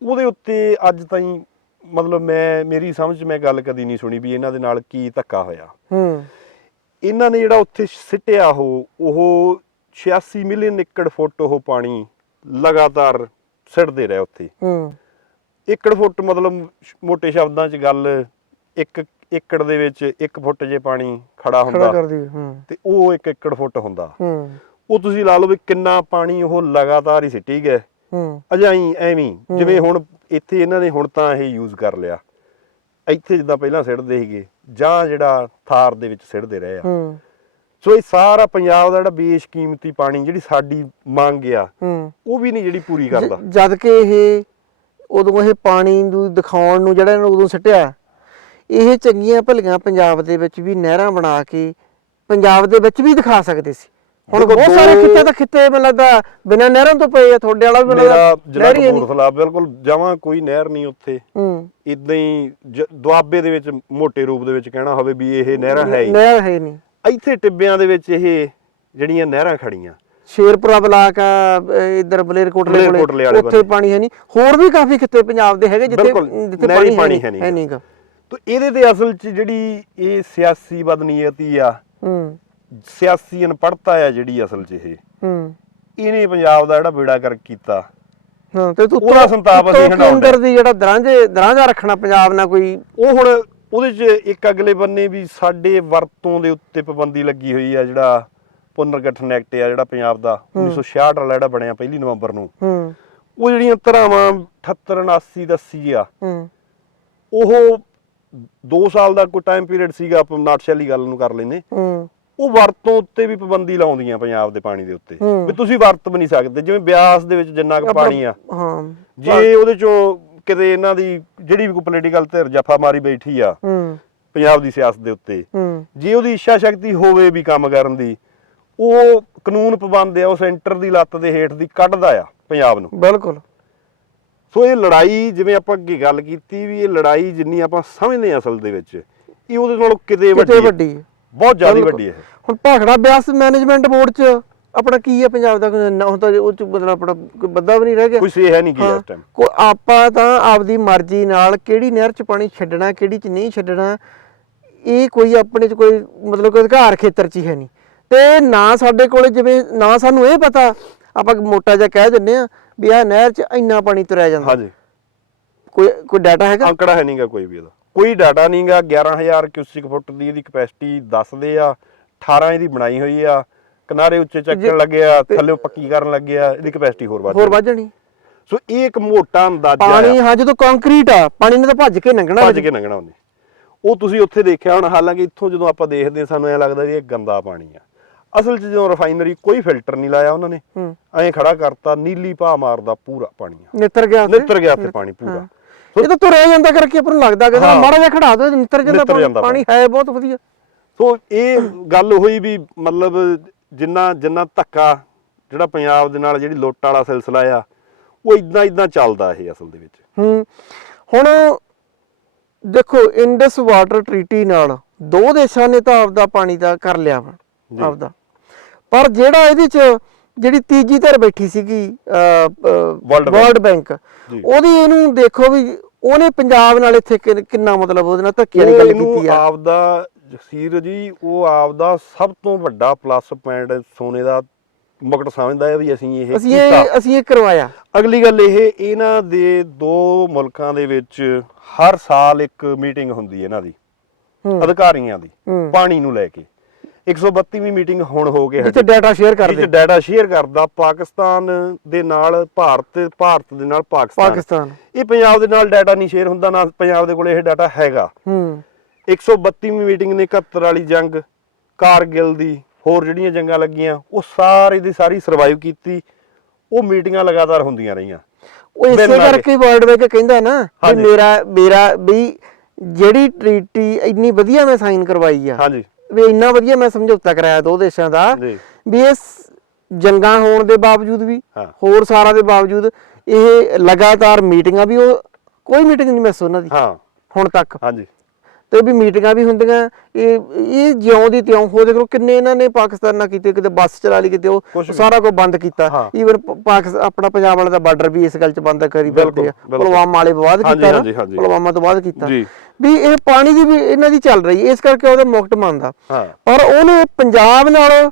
ਉਹਦੇ ਉੱਤੇ ਅੱਜ ਤਾਈਂ ਮਤਲਬ ਮੈਂ ਮੇਰੀ ਸਮਝ ਮੈਂ ਗੱਲ ਕਦੀ ਨਹੀਂ ਸੁਣੀ ਵੀ ਇਹਨਾਂ ਦੇ ਨਾਲ ਕੀ ਧੱਕਾ ਹੋਇਆ। ਹੂੰ। ਇਹਨਾਂ ਨੇ ਜਿਹੜਾ ਉੱਥੇ ਸਿੱਟਿਆ ਉਹ ਉਹ 86 ਮਿਲੀਅਨ ਏਕੜ ਫੁੱਟ ਉਹ ਪਾਣੀ ਲਗਾਤਾਰ ਸਿੱਟਦੇ ਰਹੇ ਉੱਥੇ। ਹੂੰ। ਏਕੜ ਫੁੱਟ ਮਤਲਬ ਮੋٹے ਸ਼ਬਦਾਂ 'ਚ ਗੱਲ ਇੱਕ ਏਕੜ ਦੇ ਵਿੱਚ 1 ਫੁੱਟ ਜੇ ਪਾਣੀ ਖੜਾ ਖੜਾ ਹੁੰਦਾ ਕਰਦੀ ਹੂੰ। ਤੇ ਉਹ 1 ਏਕੜ ਫੁੱਟ ਹੁੰਦਾ। ਹੂੰ। ਉਹ ਤੁਸੀਂ ਲਾ ਲਓ ਵੀ ਕਿੰਨਾ ਪਾਣੀ ਉਹ ਲਗਾਤਾਰ ਹੀ ਸਿੱਟੀ ਗਏ। ਹੂੰ। ਅਜਾਈ ਐਵੇਂ ਹੀ, ਜਿਵੇਂ ਹੁਣ ਇੱਥੇ ਇਹਨਾਂ ਨੇ ਹੁਣ ਤਾਂ ਇਹ ਯੂਜ਼ ਕਰ ਲਿਆ। ਇੱਥੇ ਜਿੱਦਾਂ ਪਹਿਲਾਂ ਸਿੱਟਦੇ ਸੀਗੇ ਜਾਂ ਜਿਹੜਾ ਥਾਰ ਦੇ ਵਿੱਚ ਸਿੱਟਦੇ ਰਹੇ ਆ। ਹੂੰ। ਸੋ ਇਹ ਸਾਰਾ ਪੰਜਾਬ ਦਾ ਜਿਹੜਾ ਬੇਸ਼ਕੀਮਤੀ ਪਾਣੀ ਜਿਹੜੀ ਸਾਡੀ ਮੰਗ ਆ ਹੂੰ। ਉਹ ਵੀ ਨਹੀਂ ਜਿਹੜੀ ਪੂਰੀ ਕਰਦਾ। ਜ- ਜਦ ਕਿ ਇਹ ਉਦੋਂ ਇਹ ਪਾਣੀ ਨੂੰ ਦਿਖਾਉਣ ਨੂੰ ਜਿਹੜਾ ਇਹਨੂੰ ਉਦੋਂ ਸਿੱਟਿਆ ਇਹ ਚੰਗੀਆਂ ਭਲੀਆਂ ਪੰਜਾਬ ਦੇ ਵਿੱਚ ਵੀ ਨਹਿਰਾਂ ਬਣਾ ਕੇ ਪੰਜਾਬ ਦੇ ਵਿੱਚ ਵੀ ਦਿਖਾ ਸਕਦੇ ਸੀ। ਹੁਣ ਬਹੁਤ ਸਾਰੇ ਖਿੱਤੇ ਤਾਂ ਖਿੱਤੇ ਮੈਨੂੰ ਲੱਗਦਾ ਬਿਨਾਂ ਨਹਿਰਾਂ ਤੋਂ ਪਏ ਆ ਤੁਹਾਡੇ ਵਾਲਾ ਵੀ ਮੈਨੂੰ ਲੱਗਦਾ ਨਹਿਰ ਹੀ ਨਹੀਂ। ਬਿਲਕੁਲ ਜਮਾਂ ਕੋਈ ਨਹਿਰ ਨਹੀਂ ਉੱਥੇ। ਹੂੰ। ਇਦਾਂ ਹੀ ਦੁਆਬੇ ਦੇ ਵਿੱਚ ਮੋٹے ਰੂਪ ਦੇ ਵਿੱਚ ਕਹਿਣਾ ਹੋਵੇ ਵੀ ਇਹ ਨਹਿਰਾਂ ਹੈ ਹੀ। ਨਹਿਰ ਹੈ ਨਹੀਂ। ਇੱਥੇ ਟਿੱਬਿਆਂ ਦੇ ਵਿੱਚ ਇਹ ਜਿਹੜੀਆਂ ਨਹਿਰਾਂ ਖੜੀਆਂ ਸ਼ੇਰਪੁਰਾ ਬਲਾਕ ਇੱਧਰ ਬਲੇਰਕੋਟਲੇ ਵਾਲੇ ਉੱਥੇ। ਪਾਣੀ ਹੈ ਨਹੀਂ। ਹੋਰ ਵੀ ਕਾਫੀ ਖਿੱਤੇ ਪੰਜਾਬ ਦੇ ਹੈਗੇ ਜਿੱਥੇ ਜਿੱਥੇ ਪਾਣੀ ਹੈ ਨਹੀਂ। ਹੈ ਨਹੀਂਗਾ ਤੋ ਇਹਦੇ ਤੇ ਅਸਲ 'ਚ ਜਿਹੜੀ ਇਹ ਸਿਆਸੀ ਬਦਨੀਅਤੀ ਆ ਹੂੰ। ਸਿਆਸੀ ਅਨਪੜ੍ਹਤਾ ਆ ਜਿਹੜੀ ਅਸਲ 'ਚ ਇਹ। ਹੂੰ। ਇਹਨੇ ਪੰਜਾਬ ਦਾ ਜਿਹੜਾ ਬੇੜਾ ਕਰ ਕੀਤਾ। ਹਾਂ ਤੇ ਤੂੰ ਉਹਦਾ ਸੰਤਾਪ ਅਸੀਂ ਹੰਢਾਉਣ ਕੇਂਦਰ ਦੀ ਜਿਹੜਾ ਦਰਾਂਜੇ ਦਰਾਂਜਾ ਰੱਖਣਾ ਪੰਜਾਬ ਨਾਲ ਕੋਈ ਉਹ ਹੁਣ ਉਹਦੇ 'ਚ ਇੱਕ ਅਗਲੇ ਬੰਨੇ ਵੀ ਸਾਡੇ ਵਰਤੋਂ ਦੇ ਉੱਤੇ ਪਾਬੰਦੀ ਲੱਗੀ ਹੋਈ ਆ ਜਿਹੜਾ ਪੁਨਰਗਠਨ ਐਕਟ ਆ ਜਿਹੜਾ ਪੰਜਾਬ ਦਾ 1966 ਵਾਲਾ ਜਿਹੜਾ ਬਣਿਆ ਪਹਿਲੀ ਨਵੰਬਰ ਨੂੰ। ਹੂੰ। ਉਹ ਜਿਹੜੀਆਂ ਧਰਾਵਾਂ 78 79 ਦੱਸੀ ਆ ਹੂੰ। ਉਹ 2 ਸਾਲ ਦਾ ਕੋਈ ਟਾਈਮ ਪੀਰੀਅਡ ਸੀਗਾ ਆਪਾਂ ਨਾਟਸ਼ੈਲੀ ਗੱਲ ਨੂੰ ਕਰ ਲੈਨੇ ਹੂੰ। ਉਹ ਵਰਤੋਂ ਉੱਤੇ ਵੀ ਪਾਬੰਦੀ ਲਾਉਂਦੀਆਂ ਪੰਜਾਬ ਦੇ ਪਾਣੀ ਦੇ ਉੱਤੇ। ਵੀ ਤੁਸੀਂ ਵਰਤ ਵੀ ਨਹੀਂ ਸਕਦੇ ਜਿਵੇਂ ਬਿਆਸ ਦੇ ਵਿੱਚ ਜਿੰਨਾ ਕੁ ਪਾਣੀ ਆ। ਹਾਂ। ਜੇ ਉਹਦੇ ਚੋਂ ਕਿਤੇ ਇਹਨਾਂ ਦੀ ਜਿਹੜੀ ਵੀ ਕੋਈ ਪੋਲੀਟੀਕਲ ਧਿਰ ਜਫਾ ਮਾਰੀ ਬੈਠੀ ਆ ਹੂੰ। ਪੰਜਾਬ ਦੀ ਸਿਆਸਤ ਦੇ ਉੱਤੇ। ਹੂੰ। ਜੇ ਉਹਦੀ ਇੱਛਾ ਸ਼ਕਤੀ ਹੋਵੇ ਵੀ ਕੰਮ ਕਰਨ ਦੀ ਉਹ ਕਾਨੂੰਨ ਪਾਬੰਦ ਆ ਉਹ ਸੈਂਟਰ ਦੀ ਲੱਤ ਦੇ ਹੇਠ ਦੀ ਕੱਢਦਾ ਆ ਪੰਜਾਬ ਨੂੰ। ਬਿਲਕੁਲ। ਸੋ ਇਹ ਲੜਾਈ ਜਿਵੇਂ ਆਪਾਂ ਅੱਗੇ ਗੱਲ ਕੀਤੀ ਵੀ ਇਹ ਲੜਾਈ ਜਿੰਨੀ ਆਪਾਂ ਸਮਝਦੇ ਅਸਲ ਦੇ ਵਿੱਚ ਇਹ ਉਹਦੇ ਨਾਲੋਂ ਕਿਤੇ ਵੱਡੀ ਕਿਤੇ ਹੈ। ਵੱਡੀ ਹੈ। ਬਹੁਤ ਜ਼ਿਆਦਾ। ਵੱਡੀ ਹੈ ਹੁਣ ਭਾਖੜਾ ਬਿਆਸ ਮੈਨੇਜਮੈਂਟ ਬੋਰਡ ਚ ਆਪਣਾ ਕੀ ਹੈ ਪੰਜਾਬ ਦਾ ਕੋਈ ਨਾ- ਹੁਣ ਤਾਂ ਉਹ ਚ ਮਤਲਬ ਆਪਣਾ ਕੋਈ ਬੰਦਾ ਵੀ ਨਹੀਂ ਰਹਿ ਗਿਆ ਕੋਈ ਸੇ ਹੈ ਨਹੀਂ ਗਿਆ ਇਸ ਟਾਈਮ ਕੋ ਆਪਾਂ ਤਾਂ ਆਪਦੀ ਮਰਜ਼ੀ ਨਾਲ ਕਿਹੜੀ ਨਹਿਰ ਚ ਪਾਣੀ ਛੱਡਣਾ ਕਿਹੜੀ ਚ ਨਹੀਂ ਛੱਡਣਾ ਇਹ ਕੋਈ ਆਪਣੇ ਚ ਕੋਈ ਮਤਲਬ ਕੋਈ ਅਧਿਕਾਰ ਖੇਤਰ ਚ ਹੀ ਹੈ ਨਹੀਂ ਤੇ ਨਾ ਸਾਡੇ ਕੋਲੇ ਜਿਵੇਂ ਨਾ ਸਾਨੂੰ ਇਹ ਪਤਾ ਆਪਾਂ ਮੋਟਾ ਜਿਹਾ ਕਹਿ ਦਿੰਨੇ ਆ ਵੀ ਆਹ ਨਹਿਰ ਚ ਇੰਨਾ ਪਾਣੀ ਤੁਰਿਆ ਜਾਂਦਾ। ਹਾਂਜੀ। ਕੋਈ ਕੋਈ ਡਾਟਾ ਹੈਗਾ? ਅੰਕੜਾ ਹੈ ਨਹੀਂਗਾ ਕੋਈ ਵੀ ਇਹਦਾ। ਕੋਈ ਡਾਟਾ ਨਹੀਂਗਾ 11000 ਕਿਊਸਿਕ ਫੁੱਟ ਦੀ ਇਹਦੀ ਕਪੈਸਿਟੀ ਦੱਸਦੇ ਆ 18 ਇਹਦੀ ਬਣਾਈ ਹੋਈ ਆ ਕਿਨਾਰੇ ਉੱਚੇ ਚੱਕਣ ਲੱਗੇ ਆ ਥੱਲੇ ਪੱਕੀ ਕਰਨ ਲੱਗੇ ਆ ਇਹਦੀ ਕਪੈਸਿਟੀ ਹੋਰ ਵੱਧ ਹੋਰ। ਵੱਧ ਜਾਣੀ। ਸੋ ਇਹ ਇੱਕ ਮੋਟਾ ਅੰਦਾਜ਼ਾ ਪਾਣੀ ਆ ਹਾਂ ਜਦੋਂ ਕੰਕਰੀਟ ਆ ਪਾਣੀ ਨੇ ਤਾਂ ਭੱਜ ਕੇ ਲੰਘਣਾ ਭੱਜ ਕੇ ਲੰਘਣਾ ਉਹਨੇ। ਉਹ ਤੁਸੀਂ ਉੱਥੇ ਦੇਖਿਆ ਹੁਣ ਹਾਲਾਂਕਿ ਇੱਥੋਂ ਜਦੋਂ ਆਪਾਂ ਦੇਖਦੇ ਸਾਨੂੰ ਐ ਲੱਗਦਾ ਵੀ ਇਹ ਗੰਦਾ ਪਾਣੀ ਆ। ਅਸਲ 'ਚ ਜਦੋਂ ਰਿਫਾਈਨਰੀ ਕੋਈ ਫਿਲਟਰ ਨਹੀਂ ਲਾਇਆ ਉਹਨਾਂ ਨੇ ਐਂ ਖੜਾ ਕਰਤਾ ਨੀਲੀ ਭਾ ਮਾਰਦਾ ਪੂਰਾ ਪਾਣੀ। ਨਿੱਤਰ ਗਿਆ। ਨਿੱਤਰ ਗਿਆ ਉੱਥੇ ਪਾਣੀ ਪੂਰਾ। ਇਹ ਤਾਂ ਤੁਰਿਆ ਜਾਂਦਾ ਕਰਕੇ ਆਪਾਂ ਨੂੰ ਲੱਗਦਾ ਕਿ। ਮਾੜਾ ਜਿਹਾ ਖੜਾ ਦੋ ਨਿੱਤਰ ਜਾਂਦਾ ਪਾਣੀ। ਹੈ ਬਹੁਤ ਵਧੀਆ ਸੋ ਇਹ ਗੱਲ ਹੋਈ ਵੀ ਮਤਲਬ ਜਿੰਨਾ ਜਿੰਨਾ ਧੱਕਾ ਜਿਹੜਾ ਪੰਜਾਬ ਦੇ ਨਾਲ ਜਿਹੜੀ ਲੁੱਟ ਵਾਲਾ ਸਿਲਸਿਲਾ ਆ ਉਹ ਇਦਾਂ ਇਦਾਂ ਚੱਲਦਾ ਇਹ ਅਸਲ ਦੇ ਵਿੱਚ ਹੂੰ ਹੁਣ ਦੇਖੋ ਇੰਡਸ ਵਾਟਰ ਟ੍ਰੀਟੀ ਨਾਲ ਦੋ ਦੇਸ਼ਾਂ ਨੇ ਤਾਂ ਆਪਦਾ ਪਾਣੀ ਦਾ ਕਰ ਲਿਆ ਵਾ। ਆਪਦਾ ਪਰ ਜਿਹੜਾ ਇਹਦੇ ਚ ਜਿਹੜੀ ਤੀਜੀ ਧਿਰ ਬੈਠੀ ਸੀਗੀ। World bank. ਉਹਦੀ ਇਹਨੂੰ ਦੇਖੋ ਵੀ ਉਹਨੇ ਪੰਜਾਬ ਨਾਲ ਇੱਥੇ ਕਿੰਨਾ ਮਤਲਬ ਉਹਦੇ ਨਾਲ ਧੱਕੇ ਵਾਲੀ ਗੱਲ ਕੀਤੀ ਆ ਆਪਦਾ ਜਸੀਰ ਜੀ ਉਹ ਆਪਦਾ ਸਭ ਤੋਂ ਵੱਡਾ ਪਲੱਸ ਪੁਆਇੰਟ ਸੋਨੇ ਦਾ ਮੁਕਟ ਸਮਝਦਾ ਹੈ ਵੀ ਅਸੀਂ ਇਹ ਅਸੀਂ ਇਹ ਅਸੀਂ ਇਹ ਕਰਵਾਇਆ ਅਗਲੀ ਗੱਲ ਇਹ ਇਹਨਾਂ ਦੇ ਦੋ ਮੁਲਕਾਂ ਦੇ ਵਿੱਚ ਹਰ ਸਾਲ ਇੱਕ ਮੀਟਿੰਗ ਹੁੰਦੀ ਹੈ ਇਹਨਾਂ ਦੀ ਅਧਿਕਾਰੀਆਂ ਦੀ। ਪਾਣੀ ਨੂੰ ਲੈ ਕੇ 132ਵੀਂ ਮੀਟਿੰਗ ਹੁਣ ਹੋ ਕੇ ਜਿੱਥੇ ਡਾਟਾ ਸ਼ੇਅਰ ਕਰਦੇ। ਡਾਟਾ ਸ਼ੇਅਰ ਕਰਦਾ ਪਾਕਿਸਤਾਨ ਦੇ ਨਾਲ ਭਾਰਤ ਭਾਰਤ ਦੇ ਨਾਲ ਪਾਕਿਸਤਾਨ। ਪਾਕਿਸਤਾਨ। ਇਹ ਪੰਜਾਬ ਦੇ ਨਾਲ ਡਾਟਾ ਨਹੀਂ ਸ਼ੇਅਰ ਹੁੰਦਾ ਨਾ ਪੰਜਾਬ ਦੇ ਕੋਲ ਇਹ ਡਾਟਾ ਹੈਗਾ। ਹੂੰ। 132ਵੀਂ ਮੀਟਿੰਗ ਨੇ 71 ਵਾਲੀ ਜੰਗ ਕਾਰਗਿਲ ਦੀ ਹੋਰ ਜਿਹੜੀਆਂ ਜੰਗਾਂ ਲੱਗੀਆਂ ਉਹ ਸਾਰੀ ਦੀ ਸਾਰੀ ਸਰਵਾਈਵ ਕੀਤੀ। ਉਹ ਮੀਟਿੰਗਾਂ ਲਗਾਤਾਰ ਹੁੰਦੀਆਂ ਰਹੀਆਂ। ਉਹ ਇਸੇ। ਕਰਕੇ ਵਰਲਡ ਬੈਂਕ ਕਹਿੰਦਾ ਨਾ ਹਾਂਜੀ। ਮੇਰਾ ਮੇਰਾ ਵੀ ਜਿਹੜੀ ਟ੍ਰੀਟੀ ਇੰਨੀ ਵਧੀਆ ਮੈਂ ਸਾਈਨ ਕਰਵਾਈ ਆ ਹਾਂਜੀ। ਵੀ ਇੰਨਾ ਵਧੀਆ ਮੈਂ ਸਮਝੌਤਾ ਕਰਾਇਆ ਦੋ ਦੇਸ਼ਾਂ ਦਾ ਜੀ। ਵੀ ਇਸ ਜੰਗਾਂ ਹੋਣ ਦੇ ਬਾਵਜੂਦ ਵੀ ਹਾਂ। ਹੋਰ ਸਾਰਾ ਦੇ ਬਾਵਜੂਦ ਇਹ ਲਗਾਤਾਰ ਮੀਟਿੰਗਾਂ ਵੀ ਉਹ ਕੋਈ ਮੀਟਿੰਗ ਨਹੀਂ ਮਿਸ ਉਹਨਾਂ ਦੀ ਹਾਂ। ਹੁਣ ਤੱਕ। ਹਾਂਜੀ। ਤੇ ਵੀ ਮੀਟਿੰਗਾਂ ਵੀ ਹੁੰਦੀਆਂ ਇਹ ਇਹ ਜਿਉਂ ਦੀ ਤਿਉਂ ਹੋ ਦੇਖੋ ਕਿੰਨੇ ਇਹਨਾਂ ਨੇ ਪਾਕਿਸਤਾਨ ਨਾਲ ਕੀਤੇ ਕਿਤੇ ਬੱਸ ਚਲਾ ਲਈ ਕਿਤੇ ਉਹ। ਸਾਰਾ ਕੁਝ ਬੰਦ ਕੀਤਾ। ਈਵਨ ਪਾਕਿਸਤਾਨ ਆਪਣਾ ਪੰਜਾਬ ਵਾਲਾ ਦਾ ਬਾਰਡਰ ਵੀ ਇਸ ਗੱਲ 'ਚ ਬੰਦ ਕਰੀ ਫਿਰਦੇ ਆ। ਪੁਲਵਾਮਾ ਵਾਲੇ ਬਾਅਦ ਕੀਤਾ ਨਾ। ਪੁਲਵਾਮਾ ਤੋਂ ਬਾਅਦ ਕੀਤਾ। ਵੀ ਇਹ ਪਾਣੀ ਦੀ ਵੀ ਇਹਨਾਂ ਦੀ ਚੱਲ ਰਹੀ ਇਸ ਕਰਕੇ ਉਹਦਾ ਮੁਕਟ ਮੰਨਦਾ ਪਰ ਉਹਨੇ ਪੰਜਾਬ ਨਾਲ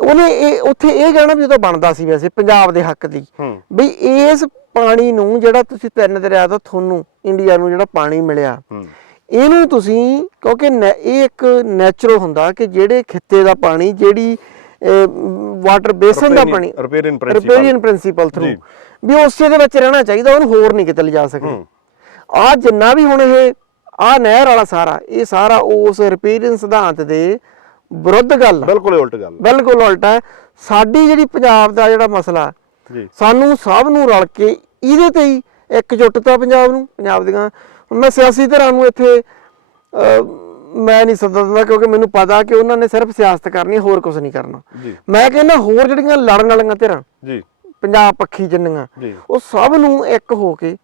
ਉਹਨੇ ਇਹ ਉੱਥੇ ਇਹ ਕਹਿਣਾ ਵੀ ਤਾਂ ਬਣਦਾ ਸੀ ਵੈਸੇ ਪੰਜਾਬ ਦੇ ਹੱਕ ਦੀ ਵੀ ਇਸ ਪਾਣੀ ਨੂੰ ਜਿਹੜਾ ਤੁਸੀਂ ਤਿੰਨ ਦਰਿਆ ਤੋਂ ਤੁਹਾਨੂੰ ਇੰਡੀਆ ਨੂੰ ਜਿਹੜਾ ਪਾਣੀ ਮਿਲਿਆ ਇਹਨੂੰ ਤੁਸੀਂ ਕਿਉਂਕਿ ਇਹ ਇੱਕ ਨੈਚੁਰਲ ਹੁੰਦਾ ਕਿ ਜਿਹੜੇ ਖਿੱਤੇ ਦਾ ਪਾਣੀ ਜਿਹੜੀ ਵਾਟਰ ਬੇਸਨ ਦਾ ਪਾਣੀ riparian principle riparian principle through. ਵੀ ਉਸੇ ਦੇ ਵਿੱਚ ਰਹਿਣਾ ਚਾਹੀਦਾ ਉਹਨੂੰ ਹੋਰ ਨਹੀਂ ਕਿਤੇ ਲਿਜਾ ਸਕਦੇ। ਆ ਜਿੰਨਾ ਵੀ ਹੁਣ ਇਹ ਆ ਨਹਿਰ ਵਾਲਾ ਸਾਰਾ ਇਹ ਸਾਰਾ ਉਸ ਰਿਪੇਰੀਅਨ ਸਿਧਾਂਤ ਦੇ ਵਿਰੁੱਧ ਗੱਲ ਬਿਲਕੁਲ ਉਲਟ ਗੱਲ ਬਿਲਕੁਲ ਉਲਟਾ ਹੈ ਸਾਡੀ ਜਿਹੜੀ ਪੰਜਾਬ ਦਾ ਜਿਹੜਾ ਮਸਲਾ ਜੀ। ਸਾਨੂੰ ਸਭ ਨੂੰ ਰਲ ਕੇ ਇਹਦੇ ਤੇ ਹੀ ਇਕਜੁੱਟਤਾ ਪੰਜਾਬ ਨੂੰ ਪੰਜਾਬ ਦੀਆਂ ਮੈਂ ਸਿਆਸੀ ਧਿਰਾਂ ਨੂੰ ਇੱਥੇ ਮੈਂ ਨਹੀਂ ਸੱਦਾ ਦਿੰਦਾ ਕਿਉਂਕਿ ਮੈਨੂੰ ਪਤਾ ਕਿ ਉਹਨਾਂ ਨੇ ਸਿਰਫ ਸਿਆਸਤ ਕਰਨੀ ਹੋਰ ਕੁਝ ਨਹੀਂ ਕਰਨਾ। ਮੈਂ ਕਹਿੰਦਾ ਹੋਰ ਜਿਹੜੀਆਂ ਲੜਨ ਵਾਲੀਆਂ ਧਿਰਾਂ ਜੀ। ਪੰਜਾਬ ਪੱਖੀ ਜਿੰਨੀਆਂ ਉਹ ਸਭ ਨੂੰ ਇੱਕ ਹੋ ਕੇ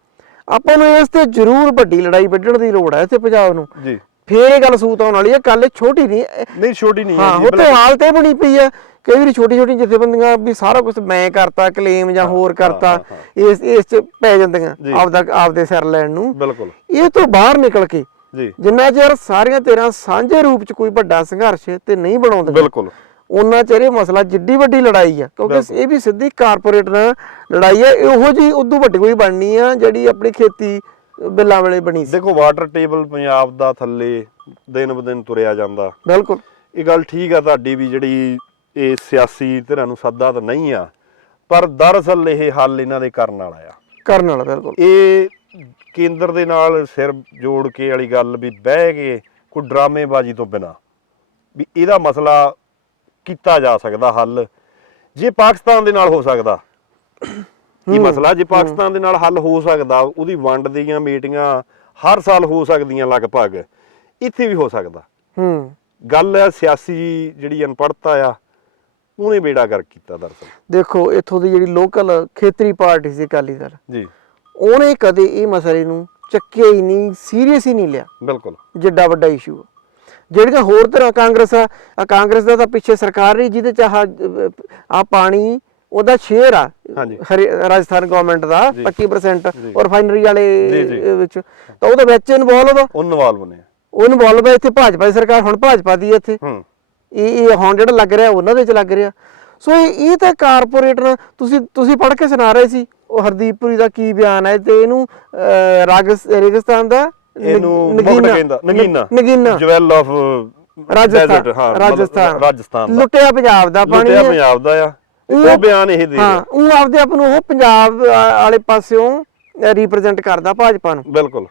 ਆਪਾਂ ਨੂੰ ਇਸ ਤੇ ਜ਼ਰੂਰ ਵੱਡੀ ਲੜਾਈ ਵੱਢਣ ਦੀ ਲੋੜ ਹੈ ਇੱਥੇ ਪੰਜਾਬ ਨੂੰ। ਜੀ। ਫੇਰ ਇਹ ਗੱਲ ਸੂਤ ਆਉਣ ਵਾਲੀ ਹੈ ਕੱਲ ਛੋਟੀ ਨਹੀਂ ਨਹੀਂ ਛੋਟੀ ਨਹੀਂ ਹੈ ਹਾਂ ਜੀ, ਉੱਥੇ ਬਿਲਕੁਲ। ਹਾਲਤ ਇਹ ਬਣੀ ਪਈ ਹੈ ਕਈ ਵਾਰੀ ਛੋਟੀ ਛੋਟੀ ਜਥੇਬੰਦੀਆਂ ਵੀ ਸਾਰਾ ਕੁਝ ਮੈਂ ਕਰਤਾ ਕਲੇਮ ਜਾਂ ਹੋਰ ਕਰਤਾ ਇਸ ਇਸ ਚ ਪੈ ਜਾਂਦੀਆਂ। ਆਪਦਾ ਆਪਦੇ ਸਿਰ ਲੈਣ ਨੂੰ। ਬਿਲਕੁਲ। ਇਹ ਤੋਂ ਬਾਹਰ ਨਿਕਲ ਕੇ ਜੀ। ਜਿੰਨਾ ਚਿਰ ਸਾਰੀਆਂ ਤੇਰਾ ਸਾਂਝੇ ਰੂਪ ਚ ਕੋਈ ਵੱਡਾ ਸੰਘਰਸ਼ ਤੇ ਨਹੀਂ ਬਣਾਉਂਦੀਆਂ ਬਿਲਕੁਲ। ਉਹਨਾਂ ਚਿਰ ਇਹ ਮਸਲਾ ਜਿੱਡੀ ਵੱਡੀ ਲੜਾਈ ਆ। ਕਿਉਂਕਿ। ਇਹ ਵੀ ਸਿੱਧੀ ਕਾਰਪੋਰੇਟ ਨਾਲ ਲੜਾਈ ਆ ਇਹੋ ਜੀ ਉਦੋਂ ਵੱਡੀ ਕੋਈ ਬਣਨੀ ਆ ਜਿਹੜੀ ਆਪਣੀ ਖੇਤੀ ਬਿੱਲਾਂ ਵੇਲੇ ਬਣੀ ਸੀ। ਦੇਖੋ ਵਾਟਰ ਟੇਬਲ ਪੰਜਾਬ ਦਾ ਥੱਲੇ ਦਿਨ ਬ ਦਿਨ ਤੁਰਿਆ ਜਾਂਦਾ। ਬਿਲਕੁਲ। ਇਹ ਗੱਲ ਠੀਕ ਆ ਤੁਹਾਡੀ ਵੀ ਜਿਹੜੀ ਇਹ ਸਿਆਸੀ ਧਿਰਾਂ ਨੂੰ ਸੱਦਾ ਤਾਂ ਨਹੀਂ ਆ ਪਰ ਦਰਅਸਲ ਇਹ ਹੱਲ ਇਹਨਾਂ ਦੇ ਕਰਨ ਵਾਲਾ ਆ। ਕਰਨ ਵਾਲਾ ਬਿਲਕੁਲ। ਇਹ ਕੇਂਦਰ ਦੇ ਨਾਲ ਸਿਰ ਜੋੜ ਕੇ ਵਾਲੀ ਗੱਲ ਵੀ ਬਹਿ ਕੇ ਕੋਈ ਡਰਾਮੇਬਾਜ਼ੀ ਤੋਂ ਬਿਨਾ ਵੀ ਇਹਦਾ ਮਸਲਾ ਕੀਤਾ ਜਾ ਸਕਦਾ ਹੱਲ ਜੇ ਪਾਕਿਸਤਾਨ ਦੇ ਨਾਲ ਹੋ ਸਕਦਾ। ਇਹ ਮਸਲਾ ਜੇ ਪਾਕਿਸਤਾਨ ਦੇ ਨਾਲ ਹੱਲ ਹੋ ਸਕਦਾ ਉਹਦੀ ਵੰਡ ਦੀਆਂ ਮੀਟਿੰਗਾਂ ਹਰ ਸਾਲ ਹੋ ਸਕਦੀਆਂ ਲਗਭਗ ਇੱਥੇ ਵੀ ਹੋ ਸਕਦਾ। ਹੂੰ। ਗੱਲ ਹੈ ਸਿਆਸੀ ਜਿਹੜੀ ਅਨਪੜ੍ਹਤਾ ਆ ਉਹਨੇ ਬੇੜਾ ਕਰ ਕੀਤਾ ਦਰਅਸਲ ਦੇਖੋ ਇੱਥੋਂ ਦੀ ਜਿਹੜੀ ਲੋਕਲ ਖੇਤਰੀ ਪਾਰਟੀ ਸੀ ਅਕਾਲੀ ਦਲ ਜੀ। ਉਹਨੇ ਕਦੇ ਇਹ ਮਸਲੇ ਨੂੰ ਚੱਕਿਆ ਹੀ ਨਹੀਂ ਸੀਰੀਅਸ ਹੀ ਨਹੀਂ ਲਿਆ। ਬਿਲਕੁਲ। ਜਿੱਡਾ ਵੱਡਾ ਇਸ਼ੂ ਜਿਹੜੀਆਂ ਹੋਰ ਤਰ੍ਹਾਂ ਕਾਂਗਰਸ ਆ ਕਾਂਗਰਸ ਦਾ ਤਾਂ ਪਿੱਛੇ ਸਰਕਾਰ ਰਹੀ ਜਿਹਦੇ ਚ ਆ ਪਾਣੀ ਉਹਦਾ ਸ਼ੇਅਰ ਆ। ਰਾਜਸਥਾਨ ਗਵਰਨਮੈਂਟ ਦਾ ਜੀ। 25% ਜੀ। ਔਰ ਰਿਫਾਈਨਰੀ ਵਾਲੇ ਵਿੱਚ। ਤਾਂ ਉਹਦੇ ਵਿੱਚ ਇਨਵੋਲਵ ਉਹ ਇਨਵੋਲਵ ਨੇ। ਉਹ ਇਨਵੋਲਵ ਹੈ ਇੱਥੇ ਭਾਜਪਾ ਦੀ ਸਰਕਾਰ ਹੁਣ ਭਾਜਪਾ ਦੀ ਇੱਥੇ। ਹੂੰ। ਇਹ ਇਹ ਹੁਣ ਜਿਹੜਾ ਲੱਗ ਰਿਹਾ ਉਹਨਾਂ ਦੇ ਚ ਲੱਗ ਰਿਹਾ। ਸੋ ਇਹ ਇਹ ਤਾਂ ਕਾਰਪੋਰੇਟ ਤੁਸੀਂ ਤੁਸੀਂ ਪੜ੍ਹ ਕੇ ਸੁਣਾ ਰਹੇ ਸੀ। ਉਹ ਹਰਦੀਪਪੁਰੀ ਦਾ ਕੀ ਬਿਆਨ ਹੈ ਤੇ ਇਹਨੂੰ ਰਾਗਸ ਰੇਗਿਸਤਾਨ ਦਾ ਇਹਨੂੰ ਨਗੀਨਾ। ਨਗੀਨਾ। Jewel of Rajasthan. Rajasthan. Rajasthan ਦਾ। ਲੁੱਟਿਆ ਪੰਜਾਬ ਦਾ ਪਾਣੀ ਲੁੱਟਿਆ ਹੈ। ਪੰਜਾਬ ਦਾ ਆ। ਤੇ ਉਹ- ਉਹ ਬਿਆਨ ਇਹ ਦੇ ਹਾਂ ਰਿਹਾ ਉਹ ਆਪਦੇ ਆਪ ਨੂੰ ਉਹ ਪੰਜਾਬ ਆ- ਵਾਲੇ ਪਾਸਿਓਂ ਰਿਪਰੈਜ਼ੈਂਟ ਕਰਦਾ ਭਾਜਪਾ ਨੂੰ। ਬਿਲਕੁਲ।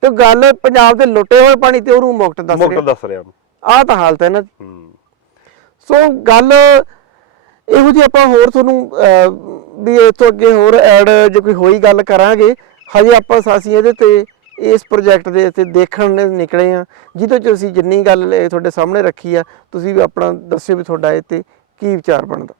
ਤੇ ਗੱਲ ਪੰਜਾਬ ਦੇ ਲੁੱਟੇ ਹੋਏ ਪਾਣੀ ਤੇ ਉਹਨੂੰ ਮੁਕਤ ਦੱਸ ਮੁਕਤ ਦੱਸ ਰਿਹਾ। ਆਹ ਤਾਂ ਹਾਲਤ ਹੈ ਨਾ। ਹੂੰ। ਸੋ ਗੱਲ ਇਹੋ ਜਿਹੀ ਆਪਾਂ ਹੋਰ ਤੁਹਾਨੂੰ ਵੀ ਇਹ ਤੋਂ ਅੱਗੇ ਹੋਰ ਐਡ ਜੇ ਕੋਈ ਹੋਈ ਗੱਲ ਕਰਾਂਗੇ, ਹਜੇ ਆਪਾਂ ਸਾਸੀ ਇਹਦੇ ਤੇ ਇਸ ਪ੍ਰੋਜੈਕਟ ਦੇ ਉੱਤੇ ਦੇਖਣ ਨਿਕਲੇ ਆ ਜਿਹਦੇ ਚ ਅਸੀਂ ਜਿੰਨੀ ਗੱਲ ਇਹ ਤੁਹਾਡੇ ਸਾਹਮਣੇ ਰੱਖੀ ਆ, ਤੁਸੀਂ ਵੀ ਆਪਣਾ ਦੱਸਿਓ ਵੀ ਤੁਹਾਡਾ ਇਹ ਤੇ ਕੀ ਵਿਚਾਰ ਬਣਦਾ।